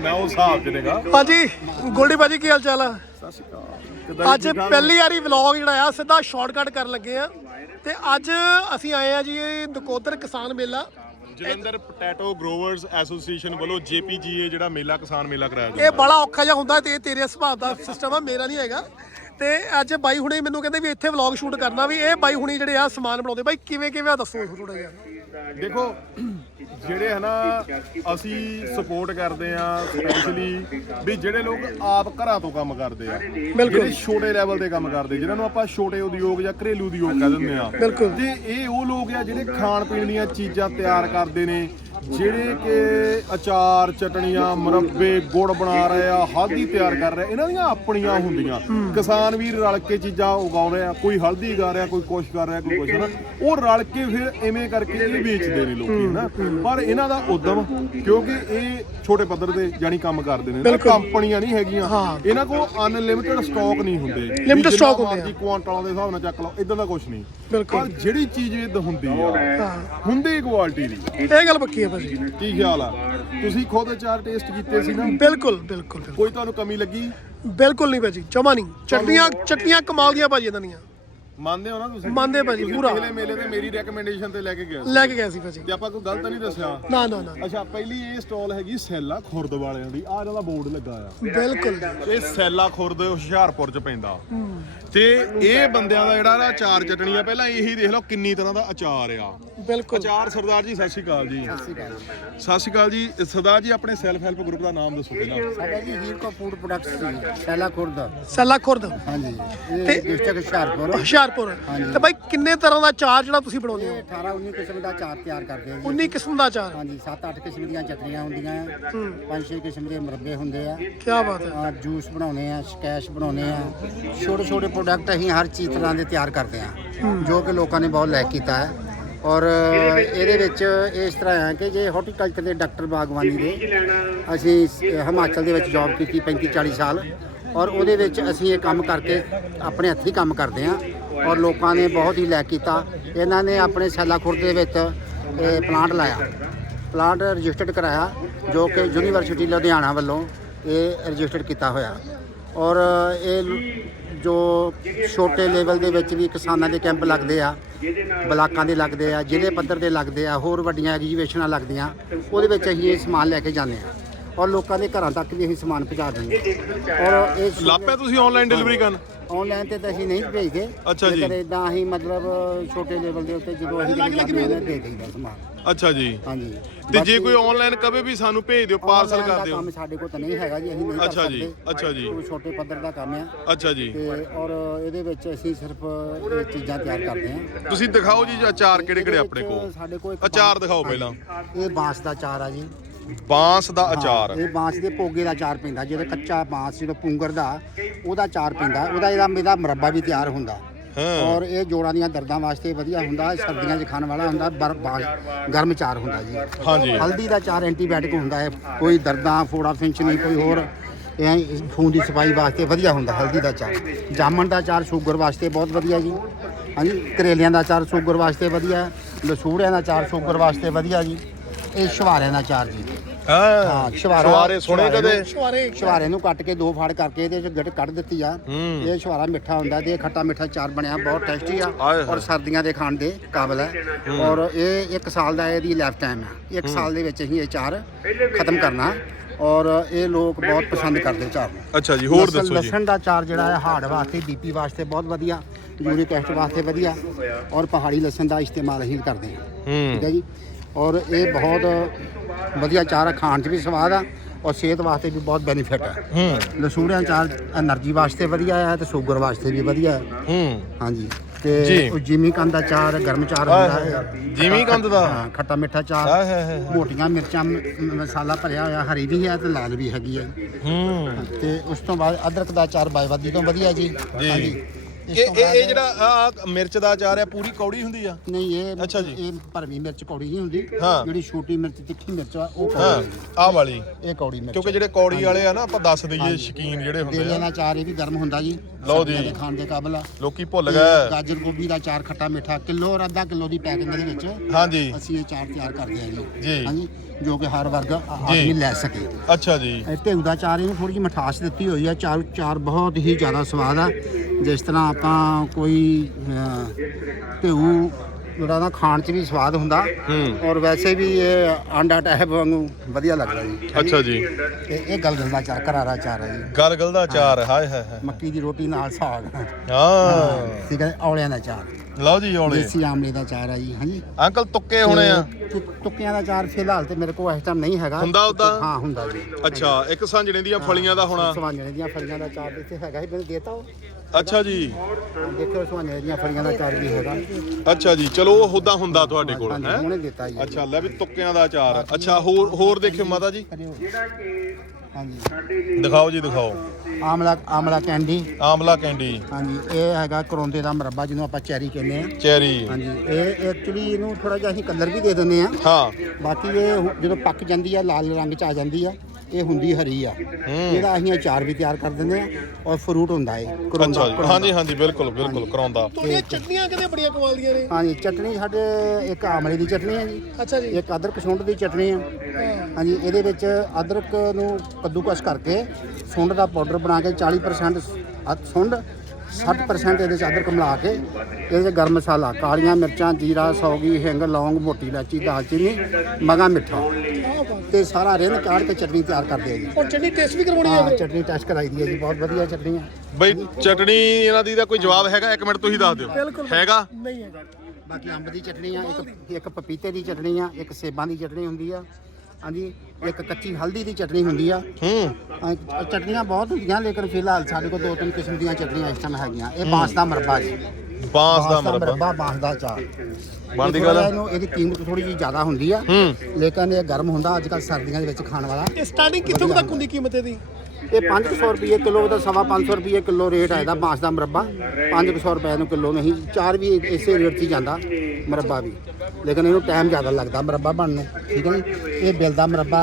ਮੈਂ ਉਹ ਹਿਸਾਬ ਚ ਨੇਗਾ। ਭਾਜੀ ਗੋਲਡੀ ਭਾਜੀ ਕੀ ਹਾਲ ਚਾਲ ਆ? ਸਤਿ ਸ਼੍ਰੀ ਅਕਾਲ। ਅੱਜ ਪਹਿਲੀ ਵਾਰੀ ਵਲੌਗ ਜਿਹੜਾ ਆ ਸਿੱਧਾ ਸ਼ਾਰਟਕਟ ਕਰਨ ਲੱਗੇ ਆ। ਤੇ ਅੱਜ ਅਸੀਂ ਆਏ ਆ ਜੀ ਨਕੋਦਰ ਕਿਸਾਨ ਮੇਲਾ। ਜਲੰਧਰ ਪੋਟੈਟੋ ਗਰੋਵਰਸ ਐਸੋਸੀਏਸ਼ਨ ਵੱਲੋਂ ਜੇਪੀਜੀਏ ਜਿਹੜਾ ਮੇਲਾ ਕਿਸਾਨ ਮੇਲਾ ਕਰਾਇਆ ਇਹ ਜਾਂਦਾ ਬੜਾ ਔਖਾ ਜਿਹਾ ਹੁੰਦਾ ਤੇ ਇਹ ਤੇਰੇ ਸੁਭਾਅ ਦਾ ਸਿਸਟਮ ਆ ਮੇਰਾ ਨਹੀਂ ਹੈਗਾ। ਤੇ ਅੱਜ ਬਾਈ ਹੁਣੇ ਮੈਨੂੰ ਕਹਿੰਦੇ ਵੀ ਇੱਥੇ ਵਲੌਗ ਸ਼ੂਟ ਕਰਨਾ ਵੀ ਇਹ ਬਾਈ ਹੁਣੀ ਜਿਹੜੇ ਆ ਸਮਾਨ ਬਣਾਉਂਦੇ। ਬਾਈ ਕਿਵੇਂ ਕਿਵੇਂ ਆ ਦੱਸੋ ਥੋੜਾ ਜਿਹਾ। ਦੇਖੋ ਜਿਹੜੇ ਹਨਾ ਅਸੀਂ ਸਪੋਰਟ ਕਰਦੇ ਆ ਸਪੈਸ਼ਲੀ ਵੀ ਜਿਹੜੇ ਲੋਕ ਆਪ ਘਰਾਂ ਤੋਂ ਕੰਮ ਕਰਦੇ ਆ ਜਿਹੜੇ ਛੋਟੇ ਲੈਵਲ ਤੇ ਕੰਮ ਕਰਦੇ ਜਿਨ੍ਹਾਂ ਨੂੰ ਆਪਾਂ ਛੋਟੇ ਉਦਯੋਗ ਜਾਂ ਘਰੇਲੂ ਉਦਯੋਗ ਕਹਿ ਦਿੰਦੇ ਆ ਬਿਲਕੁਲ। ਤੇ ਇਹ ਉਹ ਲੋਕ ਆ ਜਿਹੜੇ ਖਾਣ ਪੀਣ ਦੀਆਂ ਚੀਜ਼ਾਂ ਤਿਆਰ ਕਰਦੇ ਨੇ ਜਿਹੜੇ ਕਿ ਅਚਾਰ ਚਟਣੀਆਂ ਮੁਰੱਬੇ ਗੁੜ ਬਣਾ ਰਹੇ ਆ ਹਲਦੀ ਤਿਆਰ ਕਰ ਰਹੇ ਇਹਨਾਂ ਦੀਆਂ ਆਪਣੀਆਂ ਹੁੰਦੀਆਂ। ਕਿਸਾਨ ਵੀਰ ਰਲ ਕੇ ਚੀਜ਼ਾਂ ਉਗਾਉ ਰਹੇ ਆ ਕੋਈ ਹਲਦੀ ਉਗਾ ਰਿਹਾ ਕੋਈ ਕੁਛ ਕਰ ਰਿਹਾ ਕੋਈ ਕੁਛ ਨਾ। ਉਹ ਰਲ ਕੇ ਫਿਰ ਐਵੇਂ ਕਰਕੇ ਇਹ ਵੇਚਦੇ ਨੇ ਲੋਕੀ ਹਨਾ। ਪਰ ਇਹਨਾਂ ਦਾ ਉਦਮ ਕਿਉਂਕਿ ਇਹ ਛੋਟੇ ਪੱਧਰ ਤੇ ਜਾਨੀ ਕੰਮ ਕਰਦੇ ਨੇ ਕੰਪਨੀਆਂ ਨਹੀਂ ਹੈਗੀਆਂ। ਇਹਨਾਂ ਕੋਲ ਅਨਲਿਮਿਟਿਡ ਸਟਾਕ ਨਹੀਂ ਹੁੰਦੇ। ਵੀ ਜਿੰਨਾ stock ਹੁੰਦੇ ਆ। ਕੁਆਂਟਲਾਂ ਦੇ ਹਿਸਾਬ ਨਾਲ ਚੱਕ ਲਓ ਇਦਾਂ ਦਾ ਕੁਝ ਨਹੀਂ। ਬਿਲਕੁਲ। ਜਿਹੜੀ ਚੀਜ਼ ਇਹ ਹੁੰਦੀ ਆ ਹਾਂ। ਹੁੰਦੀ ਕੁਆਲਿਟੀ ਦੀ। ਇਹ ਗੱਲ ਪੱਕੀ ਹੈ ਭਾਜੀ। ਕੀ ਖਿਆਲ ਆ? ਤੁਸੀਂ ਖੁਦ ਚਾਰ ਟੇਸਟ ਕੀਤੇ ਸੀ ਨਾ? ਬਿਲਕੁਲ ਬਿਲਕੁਲ ਬਿਲਕੁਲ। ਕੋਈ ਤੁਹਾਨੂੰ ਕਮੀ ਲੱਗੀ? ਬਿਲਕੁਲ ਨਹੀਂ ਭਾਜੀ ਜਮਾ ਨਹੀਂ। ਚਟਨੀਆਂ ਚਟਨੀਆਂ ਕਮਾਲ ਦੀਆਂ ਭਾਜੀ ਇਹਨਾਂ ਦੀਆਂ। ਮੰਨਦੇ ਹੋ ਨਾ ਤੁਸੀਂ? ਮੰਨਦੇ ਭਾਜੀ, ਪੂਰਾ। ਪਿਛਲੇ ਮੇਲੇ ਤੇ ਮੇਰੀ ਰეკਮੈਂਡੇਸ਼ਨ ਤੇ ਲੈ ਕੇ ਸੀ ਲੈ ਕੇ ਗਏ ਸੀ ਭਾਜੀ। ਤੇ ਆਪਾਂ ਕੋਈ ਗਲਤ ਨਹੀਂ ਦੱਸਿਆ? ਨਾ ਨਾ ਨਾ। ਅੱਛਾ ਪਹਿਲੀ ਇਹ ਸਟਾਲ ਹੈਗੀ ਸੈਲਾ ਖੁਰਦ ਵਾਲਿਆਂ ਦੀ। ਆਹ ਇਹਨਾਂ ਦਾ ਬੋਰਡ ਲੱਗਾ ਆ। ਬਿਲਕੁਲ। ਇਹ ਸੈਲਾ ਖੁਰਦ ਹੁਸ਼ਿਆਰਪੁਰ ਚ ਪੈਂਦਾ। ਤੇ ਇਹ ਬੰਦਿਆਂ ਦਾ ਜਿਹੜਾ ਨਾ ਅਚਾਰ ਚਟਣੀ ਆ ਪਹਿਲਾਂ ਇਹੀ ਦੇਖ ਲਓ ਕਿੰਨੀ ਤਰ੍ਹਾਂ ਦਾ ਅਚਾਰ ਆ। ਬਿਲਕੁਲ। ਅਚਾਰ ਸਰਦਾਰ ਜੀ ਸਤਿ ਸ਼੍ਰੀ ਅਕਾਲ ਜੀ। ਸਤਿ ਸ਼੍ਰੀ ਅਕਾਲ ਜੀ। ਸਰਦਾਰ ਜੀ ਆਪਣੇ ਸੈਲਫ ਹੈਲਪ ਗਰੁੱਪ ਦਾ ਨਾਮ ਦੱਸੋ ਪਹਿਲਾਂ। ਸਾਡਾ ਜੀ ਹੀਰ ਕੋ ਫੂਡ ਪ੍ਰੋਡਕਟਸ ਸ਼ੈਲਾ ਖੁਰਦ। ਸੱਲਾ ਖੁਰਦ। ਹਾਂਜੀ ਤੇ- ਇਹ ਡਿਸਟ੍ਰਿਕਟ ਹੁਸ਼ਿਆਰਪੁਰ ਹੁਸ਼ਿਆਰਪੁਰ ਤੇ ਭਾਈ ਕਿੰਨੇ ਤਰ੍ਹਾਂ ਦਾ ਚਾਰ ਜਿਹੜਾ ਤੁਸੀਂ ਬਣਾਉਂਦੇ ਹੋ? ਇਹ 18 19 ਕਿਸਮ ਦਾ ਚਾਰ ਤਿਆਰ ਕਰਦੇ ਆ ਜੀ। 19 ਕਿਸਮ ਦਾ ਚਾਰ। ਹਾਂਜੀ 7-8 ਕਿਸਮ ਦੀਆਂ ਚਟਨੀਆਂ ਹੁੰਦੀਆਂ ਆ। 5-6 ਕਿਸਮ ਦੇ ਮੁਰੱਬੇ ਹੁੰਦੇ ਆ। ਕੀ ਬਾਤ ਹੈ। ਆ ਜੂਸ ਬਣਾਉਣੇ ਆ ਸਕੈਸ਼ ਬਣਾਉਣੇ ਆ। ਛੋਟੇ ਛੋਟੇ ਪ੍ਰੋਡਕਟ ਅਸੀਂ ਹਰ ਚੀਜ਼ ਤਰ੍ਹਾਂ ਦੇ ਤਿਆਰ ਕਰਦੇ ਆ। ਜੋ ਕਿ ਲੋਕਾਂ ਨੇ ਬਹੁਤ ਲਾਇਕ ਕੀਤਾ ਹੈ। ਔਰ ਇਹਦੇ ਵਿੱਚ ਇਸ ਤਰ੍ਹਾਂ ਹੈ ਕਿ ਜੇ ਹਾਰਟੀਕਲਚਰ ਦੇ ਡਾਕਟਰ ਬਾਗਵਾਨੀ ਦੇ ਅਸੀਂ ਸ- ਹਿਮਾਚਲ ਦੇ ਵਿੱਚ ਜੌਬ ਕੀਤੀ 35 40 ਸਾਲ। ਔਰ ਉਹਦੇ ਵਿੱਚ ਅਸੀਂ ਇਹ ਕੰਮ ਕਰਕੇ ਆਪਣੇ ਹੱਥੀਂ ਕੰਮ ਕਰਦੇ ਆ। ਔਰ ਲੋਕਾਂ ਨੇ ਬਹੁਤ ਹੀ ਲਾਇਕ ਕੀਤਾ। ਇਹਨਾਂ ਨੇ ਆਪਣੇ ਸੈਲਾ ਖੁਰਦ ਦੇ ਵਿੱਚ ਇਹ ਪਲਾਂਟ ਲਾਇਆ। ਪਲਾਂਟ ਰਜਿਸਟਰਡ ਕਰਾਇਆ, ਜੋ ਕਿ ਯੂਨੀਵਰਸਿਟੀ ਲੁਧਿਆਣਾ ਵੱਲੋਂ ਇਹ ਰਜਿਸਟਰਡ ਕੀਤਾ ਹੋਇਆ। ਔਰ ਇਹ ਜੋ ਛੋਟੇ ਲੈਵਲ ਦੇ ਵਿੱਚ ਵੀ ਕਿਸਾਨਾਂ ਦੇ ਕੈਂਪ ਲੱਗਦੇ ਆ, ਬਲਾਕਾਂ ਦੇ ਲੱਗਦੇ ਆ, ਜ਼ਿਲ੍ਹੇ ਪੱਧਰ ਦੇ ਲੱਗਦੇ ਆ, ਹੋਰ ਵੱਡੀਆਂ ਐਗਜੀਬਿਸ਼ਨਾਂ ਲੱਗਦੀਆਂ, ਉਹਦੇ ਵਿੱਚ ਅਸੀਂ ਇਹ ਸਮਾਨ ਲੈ ਕੇ ਜਾਂਦੇ ਆ ਔਰ ਲੋਕਾਂ ਦੇ ਘਰਾਂ ਤੱਕ ਵੀ ਅਸੀਂ ਸਮਾਨ ਪਹੁੰਚਾ ਦਿੰਦੇ ਹਾਂ। ਔਰ ਇਹ ਲਾਪੇ ਤੁਸੀਂ ਆਨਲਾਈਨ ਡਿਲੀਵਰੀ ਕਰਨ? ਆਨਲਾਈਨ ਤੇ ਤਾਂ ਅਸੀਂ ਨਹੀਂ ਭੇਜਦੇ। ਅੱਛਾ ਜੀ। ਇਦਾਂ ਅਸੀਂ ਮਤਲਬ ਛੋਟੇ ਲੈਵਲ ਦੇ ਉੱਤੇ ਜਦੋਂ ਅਸੀਂ ਕਿਤੇ ਜਾਂਦੇ ਹਾਂ ਦੇ ਦੇਈਦਾ ਸਮਾਨ। ਅੱਛਾ ਜੀ। ਹਾਂਜੀ। ਤੇ ਜੇ ਕੋਈ ਆਨਲਾਈਨ ਕਵੇ ਵੀ ਸਾਨੂੰ ਭੇਜ ਦਿਓ ਪਾਰਸਲ Online ਦਾ ਕਰ ਦਿਓ। ਕੰਮ ਸਾਡੇ ਕੋਲ ਤਾਂ ਨਹੀਂ ਹੈਗਾ ਜੀ ਅਸੀਂ ਨਹੀਂ ਕਰ ਅੱਛਾ ਜੀ, ਸਕਦੇ। ਅੱਛਾ ਜੀ। ਉਹ ਛੋਟੇ ਪੱਧਰ ਦਾ ਕੰਮ ਆ। ਅੱਛਾ ਜੀ। ਤੇ ਔਰ ਇਹਦੇ ਵਿੱਚ ਅਸੀਂ ਸਿਰਫ ਇਹ ਚੀਜ਼ਾਂ ਤਿਆਰ ਕਰਦੇ ਹਾਂ। ਤੁਸੀਂ ਦਿਖਾਓ ਜੀ ਅਚਾਰ ਕਿਹੜੇ ਕਿਹੜੇ ਆਪਣੇ ਇਹਦੇ ਵਿੱਚ ਕੋਲ? ਸਾਡੇ ਕੋਲ ਇੱਕ ਅਚਾਰ ਬਾਂਸ- ਦਿਖਾਓ ਪਹਿਲਾਂ। ਇਹ ਬਾਂਸ ਦਾ ਅਚਾਰ ਆ ਜੀ। ਬਾਂਸ ਦਾ ਅਚਾਰ। ਇਹ ਬਾਂਸ ਦੇ ਪੋਗੇ ਦਾ ਅਚਾਰ ਪੈਂਦਾ ਜਿਹੜਾ ਕੱਚਾ ਬਾਂਸ ਜਦੋਂ ਪੁੰਗਰ ਦਾ ਉਹਦਾ ਅਚਾਰ ਪੈਂਦਾ ਉਹਦਾ ਇਹਦਾ ਇਹਦਾ ਮੁਰੱਬਾ ਵੀ ਤਿਆਰ ਹੁੰਦਾ। ਹਾਂ। ਔਰ ਇਹ ਜੋੜਾਂ ਦੀਆਂ ਦਰਦਾਂ ਵਾਸਤੇ ਵਧੀਆ ਹੁੰਦਾ ਸਰਦੀਆਂ 'ਚ ਖਾਣ ਵਾਲਾ ਹੁੰਦਾ ਗਰਮ ਅਚਾਰ ਹੁੰਦਾ ਜੀ। ਹਾਂਜੀ। ਹਲਦੀ ਦਾ ਚਾਰ ਐਂਟੀਬਾਇਓਟਿਕ ਹੁੰਦਾ ਹੈ ਕੋਈ ਦਰਦਾਂ ਫੋੜਾ ਫਿੰਚ ਨਹੀਂ ਕੋਈ ਹੋਰ ਇਹ ਖੂਨ ਦੀ ਸਫ਼ਾਈ ਵਾਸਤੇ ਵਧੀਆ ਹੁੰਦਾ ਹਲਦੀ ਦਾ ਚਾਰ ਜਾਮਣ ਦਾ ਚਾਰ ਸ਼ੂਗਰ ਵਾਸਤੇ ਬਹੁਤ ਵਧੀਆ ਜੀ। ਹਾਂਜੀ ਕਰੇਲਿਆਂ ਦਾ ਚਾਰ ਸ਼ੂਗਰ ਵਾਸਤੇ ਵਧੀਆ ਹੈ। ਲਸੂੜਿਆਂ ਦਾ ਚਾਰ ਸ਼ੂਗਰ ਵਾਸਤੇ ਵਧੀਆ ਜੀ। ਇਹ ਸ਼ਵਾਰਿਆਂ ਦਾ ਚਾਰ ਜੀ। ਹਾਂ ਸ਼ਵਾਰਾ ਸ਼ਵਾਰੇ ਸੁਣੇ ਸ਼ਵਾਰੇ ਕਦੇ? ਨੂੰ- ਸ਼ਵਾਰੇ ਸ਼ਵਾਰੇ ਨੂੰ ਕੱਟ ਕੇ ਦੋ ਫਾੜ ਕਰਕੇ ਇਹਦੇ ਚ ਗਿੱਟ ਕੱਢ ਦਿੱਤੀ ਆ ਹੂੰ। ਇਹ ਸ਼ਵਾਰਾ ਮਿੱਠਾ ਹੁੰਦਾ ਤੇ ਇਹ ਖੱਟਾ ਮਿੱਠਾ ਚਾਰ ਬਣਿਆ ਬਹੁਤ ਟੇਸਟੀ ਆ ਆਏ ਹਾਏ। ਔਰ ਸਰਦੀਆਂ ਦੇ ਖਾਣ ਦੇ ਕਾਬਲ ਹੈ। ਔਰ ਇਹ ਇੱਕ ਸਾਲ ਦਾ ਇਹਦੀ ਲਾਈਫ ਟਾਈਮ ਹੈ ਇੱਕ ਸਾਲ ਦੇ ਵਿੱਚ ਅਸੀਂ ਇਹ ਚਾਰ ਖਤਮ ਕਰਨਾ। ਔਰ ਇਹ ਲੋਕ ਬਹੁਤ ਪਸੰਦ ਕਰਦੇ ਚਾਰ ਨੂੰ। ਅੱਛਾ ਜੀ ਹੋਰ ਲਸਣ- ਦੱਸੋ ਜੀ। ਲਸਣ ਦਾ ਚਾਰ ਜਿਹੜਾ ਹੈ ਹਾਰਟ ਵਾਸਤੇ ਬੀਪੀ ਵਾਸਤੇ ਬਹੁਤ ਵਧੀਆ ਯੂਰਿਕ ਐਸਿਡ ਵਾਸਤੇ ਵਧੀਆ। ਔਰ ਪਹਾੜੀ ਲਸਣ ਦਾ ਇਸਤੇਮਾਲ ਅਸੀਂ ਕਰਦੇ ਹਾਂ। ਹੂੰ। ਠੀਕ ਹੈ ਜੀ। ਔਰ ਇਹ ਬਹੁਤ ਵਧੀਆ ਚਾਰ ਖਾਣ 'ਚ ਵੀ ਸਵਾਦ ਆ ਔਰ ਸਿਹਤ ਵਾਸਤੇ ਵੀ ਬਹੁਤ ਬੈਨੀਫਿਟ ਆ। ਹੂੰ। ਲਸੂੜਿਆਂ ਚਾਰ એનર્ਜੀ ਵਾਸਤੇ ਵਧੀਆ ਆ ਤੇ ਸ਼ੂਗਰ ਵਾਸਤੇ ਵੀ ਵਧੀਆ ਆ। ਹੂੰ। ਹਾਂਜੀ। ਤੇ ਉਹ ਜਿਮੀ ਕੰਦ ਦਾ ਚਾਰ ਗਰਮ ਚਾਰ ਹੁੰਦਾ ਹੈ ਜਿਮੀ ਕੰਦ ਦਾ? ਹਾਂ ਖੱਟਾ ਮਿੱਠਾ ਆਏ ਚਾਰ ਹਾਏ ਹਾਏ। ਮੋਟੀਆਂ ਮਿਰਚਾਂ ਮਸਾਲਾ ਭਰਿਆ ਹੋਇਆ ਹਰੀ ਵੀ ਹੈ ਤੇ ਲਾਲ ਵੀ ਹੈਗੀ ਹੈ ਹੂੰ। ਤੇ ਉਸ ਤੋਂ ਬਾਅਦ ਅਦਰਕ ਦਾ ਚਾਰ ਬਾਇਵਾਦੀ ਤੋਂ ਵਧੀਆ ਜੀ। ਜੀ। ਇਸ ਇਹ ਤੋਂ ਇਹ ਬਾਅਦ- ਜਿਹੜਾ ਆ ਮਿਰਚ ਦਾ ਅਚਾਰ ਆ ਪੂਰੀ ਕੌੜੀ ਹੁੰਦੀ ਆ? ਨਹੀਂ ਇਹ ਅੱਛਾ ਜੀ। ਇਹ ਭਰਵੀਂ ਮਿਰਚ ਕੌੜੀ ਨਹੀਂ ਹੁੰਦੀ। ਹਾਂ। ਜਿਹੜੀ ਛੋਟੀ ਮਿਰਚ ਤਿੱਖੀ ਮਿਰਚ ਆ ਉਹ ਹਾਂ ਕੌੜੀ ਹੈ ਆਹ ਵਾਲੀ। ਇਹ ਕੌੜੀ ਮਿਰਚ ਕਿਉਂਕਿ ਜਿਹੜੇ ਕੌੜੀ ਵਾਲੇ ਆ ਨਾ ਆਪਾਂ ਦੱਸ ਦਈਏ ਸ਼ਕੀਨ ਜਿਹੜੇ ਹੁੰਦੇ ਆ। ਦਾ ਚਾਰ ਇਹ ਵੀ ਗਰਮ ਹੁੰਦਾ ਜੀ। ਲਓ ਜੀ। ਦੇ ਖਾਣ ਦੇ ਕਾਬਲ ਆ। ਲੋਕੀ ਭੁੱਲ ਤੇ ਗਏ। ਗਾਜਰ ਗੋਭੀ ਦਾ ਚਾਰ ਖੱਟਾ ਮਿੱਠਾ ਕਿਲੋ ਔਰ ਅੱਧਾ ਕਿਲੋ ਦੀ ਪੈਕਿੰਗ ਦੇ ਵਿੱਚ ਹਾਂਜੀ। ਅਸੀਂ ਇਹ ਚਾਰ ਤਿਆਰ ਕਰਦੇ ਹਾਂ ਜੀ। ਜੀ। ਹਾਂਜੀ। ਜੋ ਕਿ ਹਰ ਵਰਗ ਆਦਮੀ ਲੈ ਸਕੇ। ਅੱਛਾ ਜੀ। ਇਹ ਢੇਊ ਦਾ ਚਾਰ ਇਹਨੂੰ ਥੋੜੀ ਜਿਹੀ ਮਿਠਾਸ ਦਿੱਤੀ ਹੋਈ ਆ। ਚਾਰ ਚਾਰ ਬਹੁਤ ਹੀ ਜ਼ਿਆਦਾ ਸਵਾਦ ਆ। ਜਿਸ ਤਰ੍ਹਾਂ ਆਪਾਂ ਕੋਈ ਢੇਊ ਜਿਹੜਾ ਨਾ ਖਾਣ 'ਚ ਵੀ ਸਵਾਦ ਹੁੰਦਾ। ਔਰ ਵੈਸੇ ਵੀ ਇਹ ਆਂਡਾ ਟਹਿਬ ਵਾਂਗੂ ਵਧੀਆ ਲੱਗਦਾ ਜੀ। ਅੱਛਾ ਜੀ। ਤੇ ਇਹ ਗਲਗਲ ਦਾ ਚਾਰ ਕਰਾਰਾ ਚਾਰ ਹੈ ਜੀ। ਗਲ ਗਲ ਦਾ ਚਾਰ ਹਾਏ ਹਾਏ ਮੱਕੀ ਦੀ ਰੋਟੀ ਨਾਲ ਸਾਗ। ਹਾਂ। ਠੀਕ ਹੈ ਔਲਿਆਂ ਦਾ ਚਾਰ ਲਓ ਜੀ ਔਲੇ ਦੇਸੀ ਆਮਲੇ ਦਾ ਚਾਰ ਹੈ ਜੀ ਹਾਂਜੀ। ਅੰਕਲ ਤੁੱਕੇ ਹੋਣੇ ਆ? ਤੇ ਤੁੱਕਿਆਂ ਦਾ ਚਾਰ ਫਿਲਹਾਲ ਤੇ ਮੇਰੇ ਕੋਲ ਇਸ ਟਾਈਮ ਨਹੀਂ ਹੈਗਾ। ਹੁੰਦਾ ਉੱਦਾਂ? ਹਾਂ ਹੁੰਦਾ ਜੀ। ਅੱਛਾ ਇੱਕ ਸਾਂਝਣੇ ਦੀਆਂ ਫਲੀਆਂ ਦਾ ਹੋਣਾ। ਸਵਾਂਜਣੇ ਦੀਆਂ ਫਲੀਆਂ ਦਾ ਚਾਰ ਇੱਥੇ ਹੈਗਾ ਸੀ ਮੈਨੂੰ ਦੇਤਾ ਉਹ। ਅੱਛਾ ਜੀ। ਦੇਖੋ ਸਵਾਂਜਣੇ ਦੀਆਂ ਫਲੀਆਂ ਦਾ ਚਾਰ ਵੀ ਹੈਗਾ। ਅੱਛਾ ਜੀ ਚਲੋ ਉਹ ਹੁਦਾ ਹੁੰਦਾ ਤੁਹਾਡੇ ਕੋਲ ਹਾਂਜੀ ਹੈ? ਹੁਣੇ ਦਿੱਤਾ ਜੀ। ਅੱਛਾ ਲੈ ਵੀ ਤੁੱਕਿਆਂ ਦਾ ਚਾਰ। ਅੱਛਾ ਹੋਰ ਹੋਰ ਦੇਖਿਓ ਮਾਤਾ ਜੀ। ਹਾਂਜੀ। ਦਿਖਾਓ ਜੀ ਦਿਖਾਓ। ਆਮਲਾ ਆਮਲਾ ਕੈਂਡੀ। ਆਮਲਾ ਕੈਂਡੀ। ਹਾਂਜੀ ਇਹ ਹੈਗਾ ਕਰੋਂਦੇ ਦਾ ਮੁਰੱਬਾ ਜਿਹਨੂੰ ਆਪਾਂ ਚੈਰੀ ਕਹਿੰਦੇ ਆ ਚੈਰੀ। ਹਾਂਜੀ ਇਹ ਐਕਚੁਅਲੀ ਇਹਨੂੰ ਥੋੜਾ ਜਿਹਾ ਅਸੀਂ ਕਲਰ ਵੀ ਦੇ ਦਿੰਦੇ ਆ ਹਾਂ। ਬਾਕੀ ਇਹ ਜਦੋਂ ਪੱਕ ਜਾਂਦੀ ਆ ਲਾਲ ਰੰਗ ਚ ਆ ਜਾਂਦੀ ਆ। ਇਹ ਹੁੰਦੀ ਹਰੀ ਆ। ਇਹਦਾ ਅਸੀਂ ਅਚਾਰ ਵੀ ਤਿਆਰ ਕਰ ਦਿੰਦੇ ਆ ਔਰ ਫਰੂਟ ਹੁੰਦਾ ਏ ਕਰੋਂਦਾ ਅੱਛਾ ਜੀ। ਹਾਂਜੀ ਹਾਂਜੀ ਬਿਲਕੁਲ ਬਿਲਕੁਲ ਕਰਾਉਂਦਾ। ਤੁਹਾਡੀਆਂ ਚਟਨੀਆਂ ਕਿਤੇ ਬੜੀਆਂ ਕਮਾਲ ਦੀਆਂ ਨੇ? ਹਾਂਜੀ ਚਟਨੀ ਸਾਡੇ ਇੱਕ ਆਮਲੇ ਦੀ ਚਟਨੀ ਹੈ ਜੀ। ਅੱਛਾ ਜੀ। ਇੱਕ ਅਦਰਕ ਸੁੰਡ ਦੀ ਚਟਨੀ ਆ। ਹਾਂਜੀ ਇਹਦੇ ਵਿੱਚ ਅਦਰਕ ਨੂੰ ਕੱਦੂਕਸ ਕਰਕੇ ਸੁੰਡ ਦਾ ਪਾਊਡਰ ਬਣਾ ਕੇ 40% ਅਦ- ਸੁੰਡ 60% ਇਹਦੇ ਚ ਅਦਰਕ ਮਿਲਾ ਕੇ ਇਹਦੇ ਚ ਗਰਮ ਮਸਾਲਾ ਕਾਲੀਆਂ ਮਿਰਚਾਂ ਜੀਰਾ ਸੌਗੀ ਹਿੰਗ ਲੌਂਗ ਮੋਟੀ ਇਲਾਚੀ ਦਾਲਚੀਨੀ ਮਗਾ ਮਿੱਠਾ। ਤੇ ਸਾਰਾ ਰਿੰਨ ਚਾੜ ਕੇ ਚਟਨੀ ਤਿਆਰ ਕਰਦੇ ਆ ਜੀ। ਔਰ ਚਟਨੀ ਟੇਸਟ ਵੀ ਕਰਵਾਉਣੀ ਹੈ ਹਾਂ ਚਟਨੀ ਟੈਸਟ ਕਰਾਈ ਦੀ ਹੈ ਜੀ ਬਹੁਤ ਵਧੀਆ ਚਟਨੀ ਆ। ਬਈ ਚਟਣੀ ਇਹਨਾਂ ਦੀ ਦਾ ਕੋਈ ਜਵਾਬ ਹੈਗਾ? ਇੱਕ ਮਿੰਟ ਤੁਸੀਂ ਦੱਸ ਦਿਓ। ਹੈਗਾ? ਨਹੀਂ ਹੈ ਬਾਕੀ ਅੰਬ ਦੀ ਚਟਨੀ ਆ ਇੱਕ ਇੱਕ ਪਪੀਤੇ ਦੀ ਚਟਨੀ ਆ ਇੱਕ ਸੇਬਾਂ ਦੀ ਚਟਨੀ ਹੁੰਦੀ ਆ। ਹਾਂਜੀ ਇੱਕ ਕੱਚੀ ਹਲਦੀ ਦੀ ਚਟਨੀ ਹੁੰਦੀ ਆ। ਹੂੰ। ਅਹ ਚਟਨੀਆਂ ਬਹੁਤ ਹੁੰਦੀਆਂ ਲੇਕਿਨ ਫਿਲਹਾਲ ਸਾਡੇ ਕੋਲ ਦੋ ਤਿੰਨ ਕਿਸਮ ਦੀਆਂ ਚਟਨੀਆਂ ਇਸ ਟਾਈਮ ਹੈਗੀਆਂ। ਇਹ ਬਾਂਸ ਦਾ ਮਰਬਾ ਜੀ। ਬਾਂਸ ਦਾ ਮਰਬਾ। ਬਾਂਸ ਦਾ ਚਾਰ ਬਣਦੀ ਗੱਲ? ਆ? ਇਹਨੂੰ ਇਹਦੀ ਕੀਮਤ ਥੋੜੀ ਜਿਹੀ ਜ਼ਿਆਦਾ ਹੁੰਦੀ ਆ। ਹੂੰ। ਲੇਕਿਨ ਇਹ ਗਰਮ ਹੁੰਦਾ ਅੱਜ ਕੱਲ ਸਰਦੀਆਂ ਦੇ ਵਿੱਚ ਖਾਣ ਵਾਲਾ ਇਹ ਸਟਾਰਟਿੰਗ ਕਿੱਥੋਂ ਕੁ ਤੱਕ ਹੁੰਦੀ ਕੀਮਤ ਇਹਦੀ? ਇਹ 500 ਰੁਪਏ ਕਿਲੋ ਦਾ ਸਵਾ 500 ਰੁਪਏ ਕਿਲੋ ਰੇਟ ਹੈ ਇਹਦਾ ਬਾਂਸ ਦਾ ਮਰਬਾ। 500 ਰੁਪਏ ਨੂੰ ਕਿਲੋ ਨਹੀਂ ਚਾਰ ਵੀ ਇਸੇ ਰੇਟ 'ਚ ਹੀ ਜਾਂਦਾ ਮਰਬਾ ਵੀ। ਲੇਕਿਨ ਇਹਨੂੰ ਟਾਈਮ ਜ਼ਿਆਦਾ ਲੱਗਦਾ ਮਰਬਾ ਬਣਨ ਨੂੰ ਠੀਕ ਹੈ ਨੀ? ਇਹ ਬਿਲ ਦਾ ਮਰਬਾ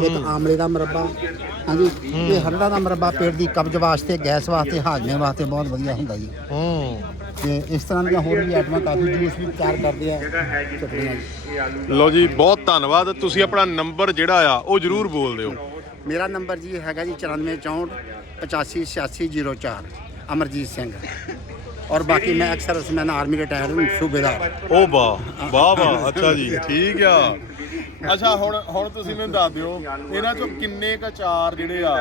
ਇੱਕ ਆਮਲੇ ਦਾ ਮਰਬਾ ਹਾਂਜੀ? ਇਹ ਹਰੜਾ ਦਾ ਮਰਬਾ ਪੇਟ ਦੀ ਕਬਜ਼ ਵਾਸਤੇ ਗੈਸ ਵਾਸਤੇ ਹਾਜ਼ਮੇ ਵਾਸਤੇ ਬਹੁਤ ਵਧੀਆ ਹੁੰਦਾ ਜੀ। ਹੂੰ। ਤੇ ਇਸ ਤਰ੍ਹਾਂ ਦੀਆਂ ਹੋਰ ਵੀ ਆਈਟਮਾਂ ਕਾਫੀ ਜੂਸ ਵੀ ਤਿਆਰ ਕਰਦੇ ਆ। ਚਟਨੀਆਂ ਜੀ ਲਓ ਜੀ ਬਹੁਤ ਧੰਨਵਾਦ। ਤੁਸੀਂ ਆਪਣਾ ਨੰਬਰ ਜਿਹੜਾ ਆ ਉਹ ਜਰੂਰ ਬੋਲ ਦਿਓ। ਮੇਰਾ ਨੰਬਰ ਜੀ ਹੈਗਾ ਜੀ 9464 858604 ਅਮਰਜੀਤ ਸਿੰਘ। ਔਰ ਬਾਕੀ ਮੈਂ ਅਕਸਰ ਮੈਂ ਆਰਮੀ ਰਿਟਾਇਰ ਹਾਂ ਸੂਬੇਦਾਰ। ਓ ਵਾਹ ਵਾਹ ਵਾਹ, ਅੱਛਾ ਜੀ, ਠੀਕ ਆ। ਅੱਛਾ, ਹੁਣ ਹੁਣ ਤੁਸੀਂ ਮੈਨੂੰ ਦੱਸ ਦਿਓ, ਇਹਨਾਂ ਚੋਂ ਕਿੰਨੇ ਕ ਚਾਰ ਜਿਹੜੇ ਆ?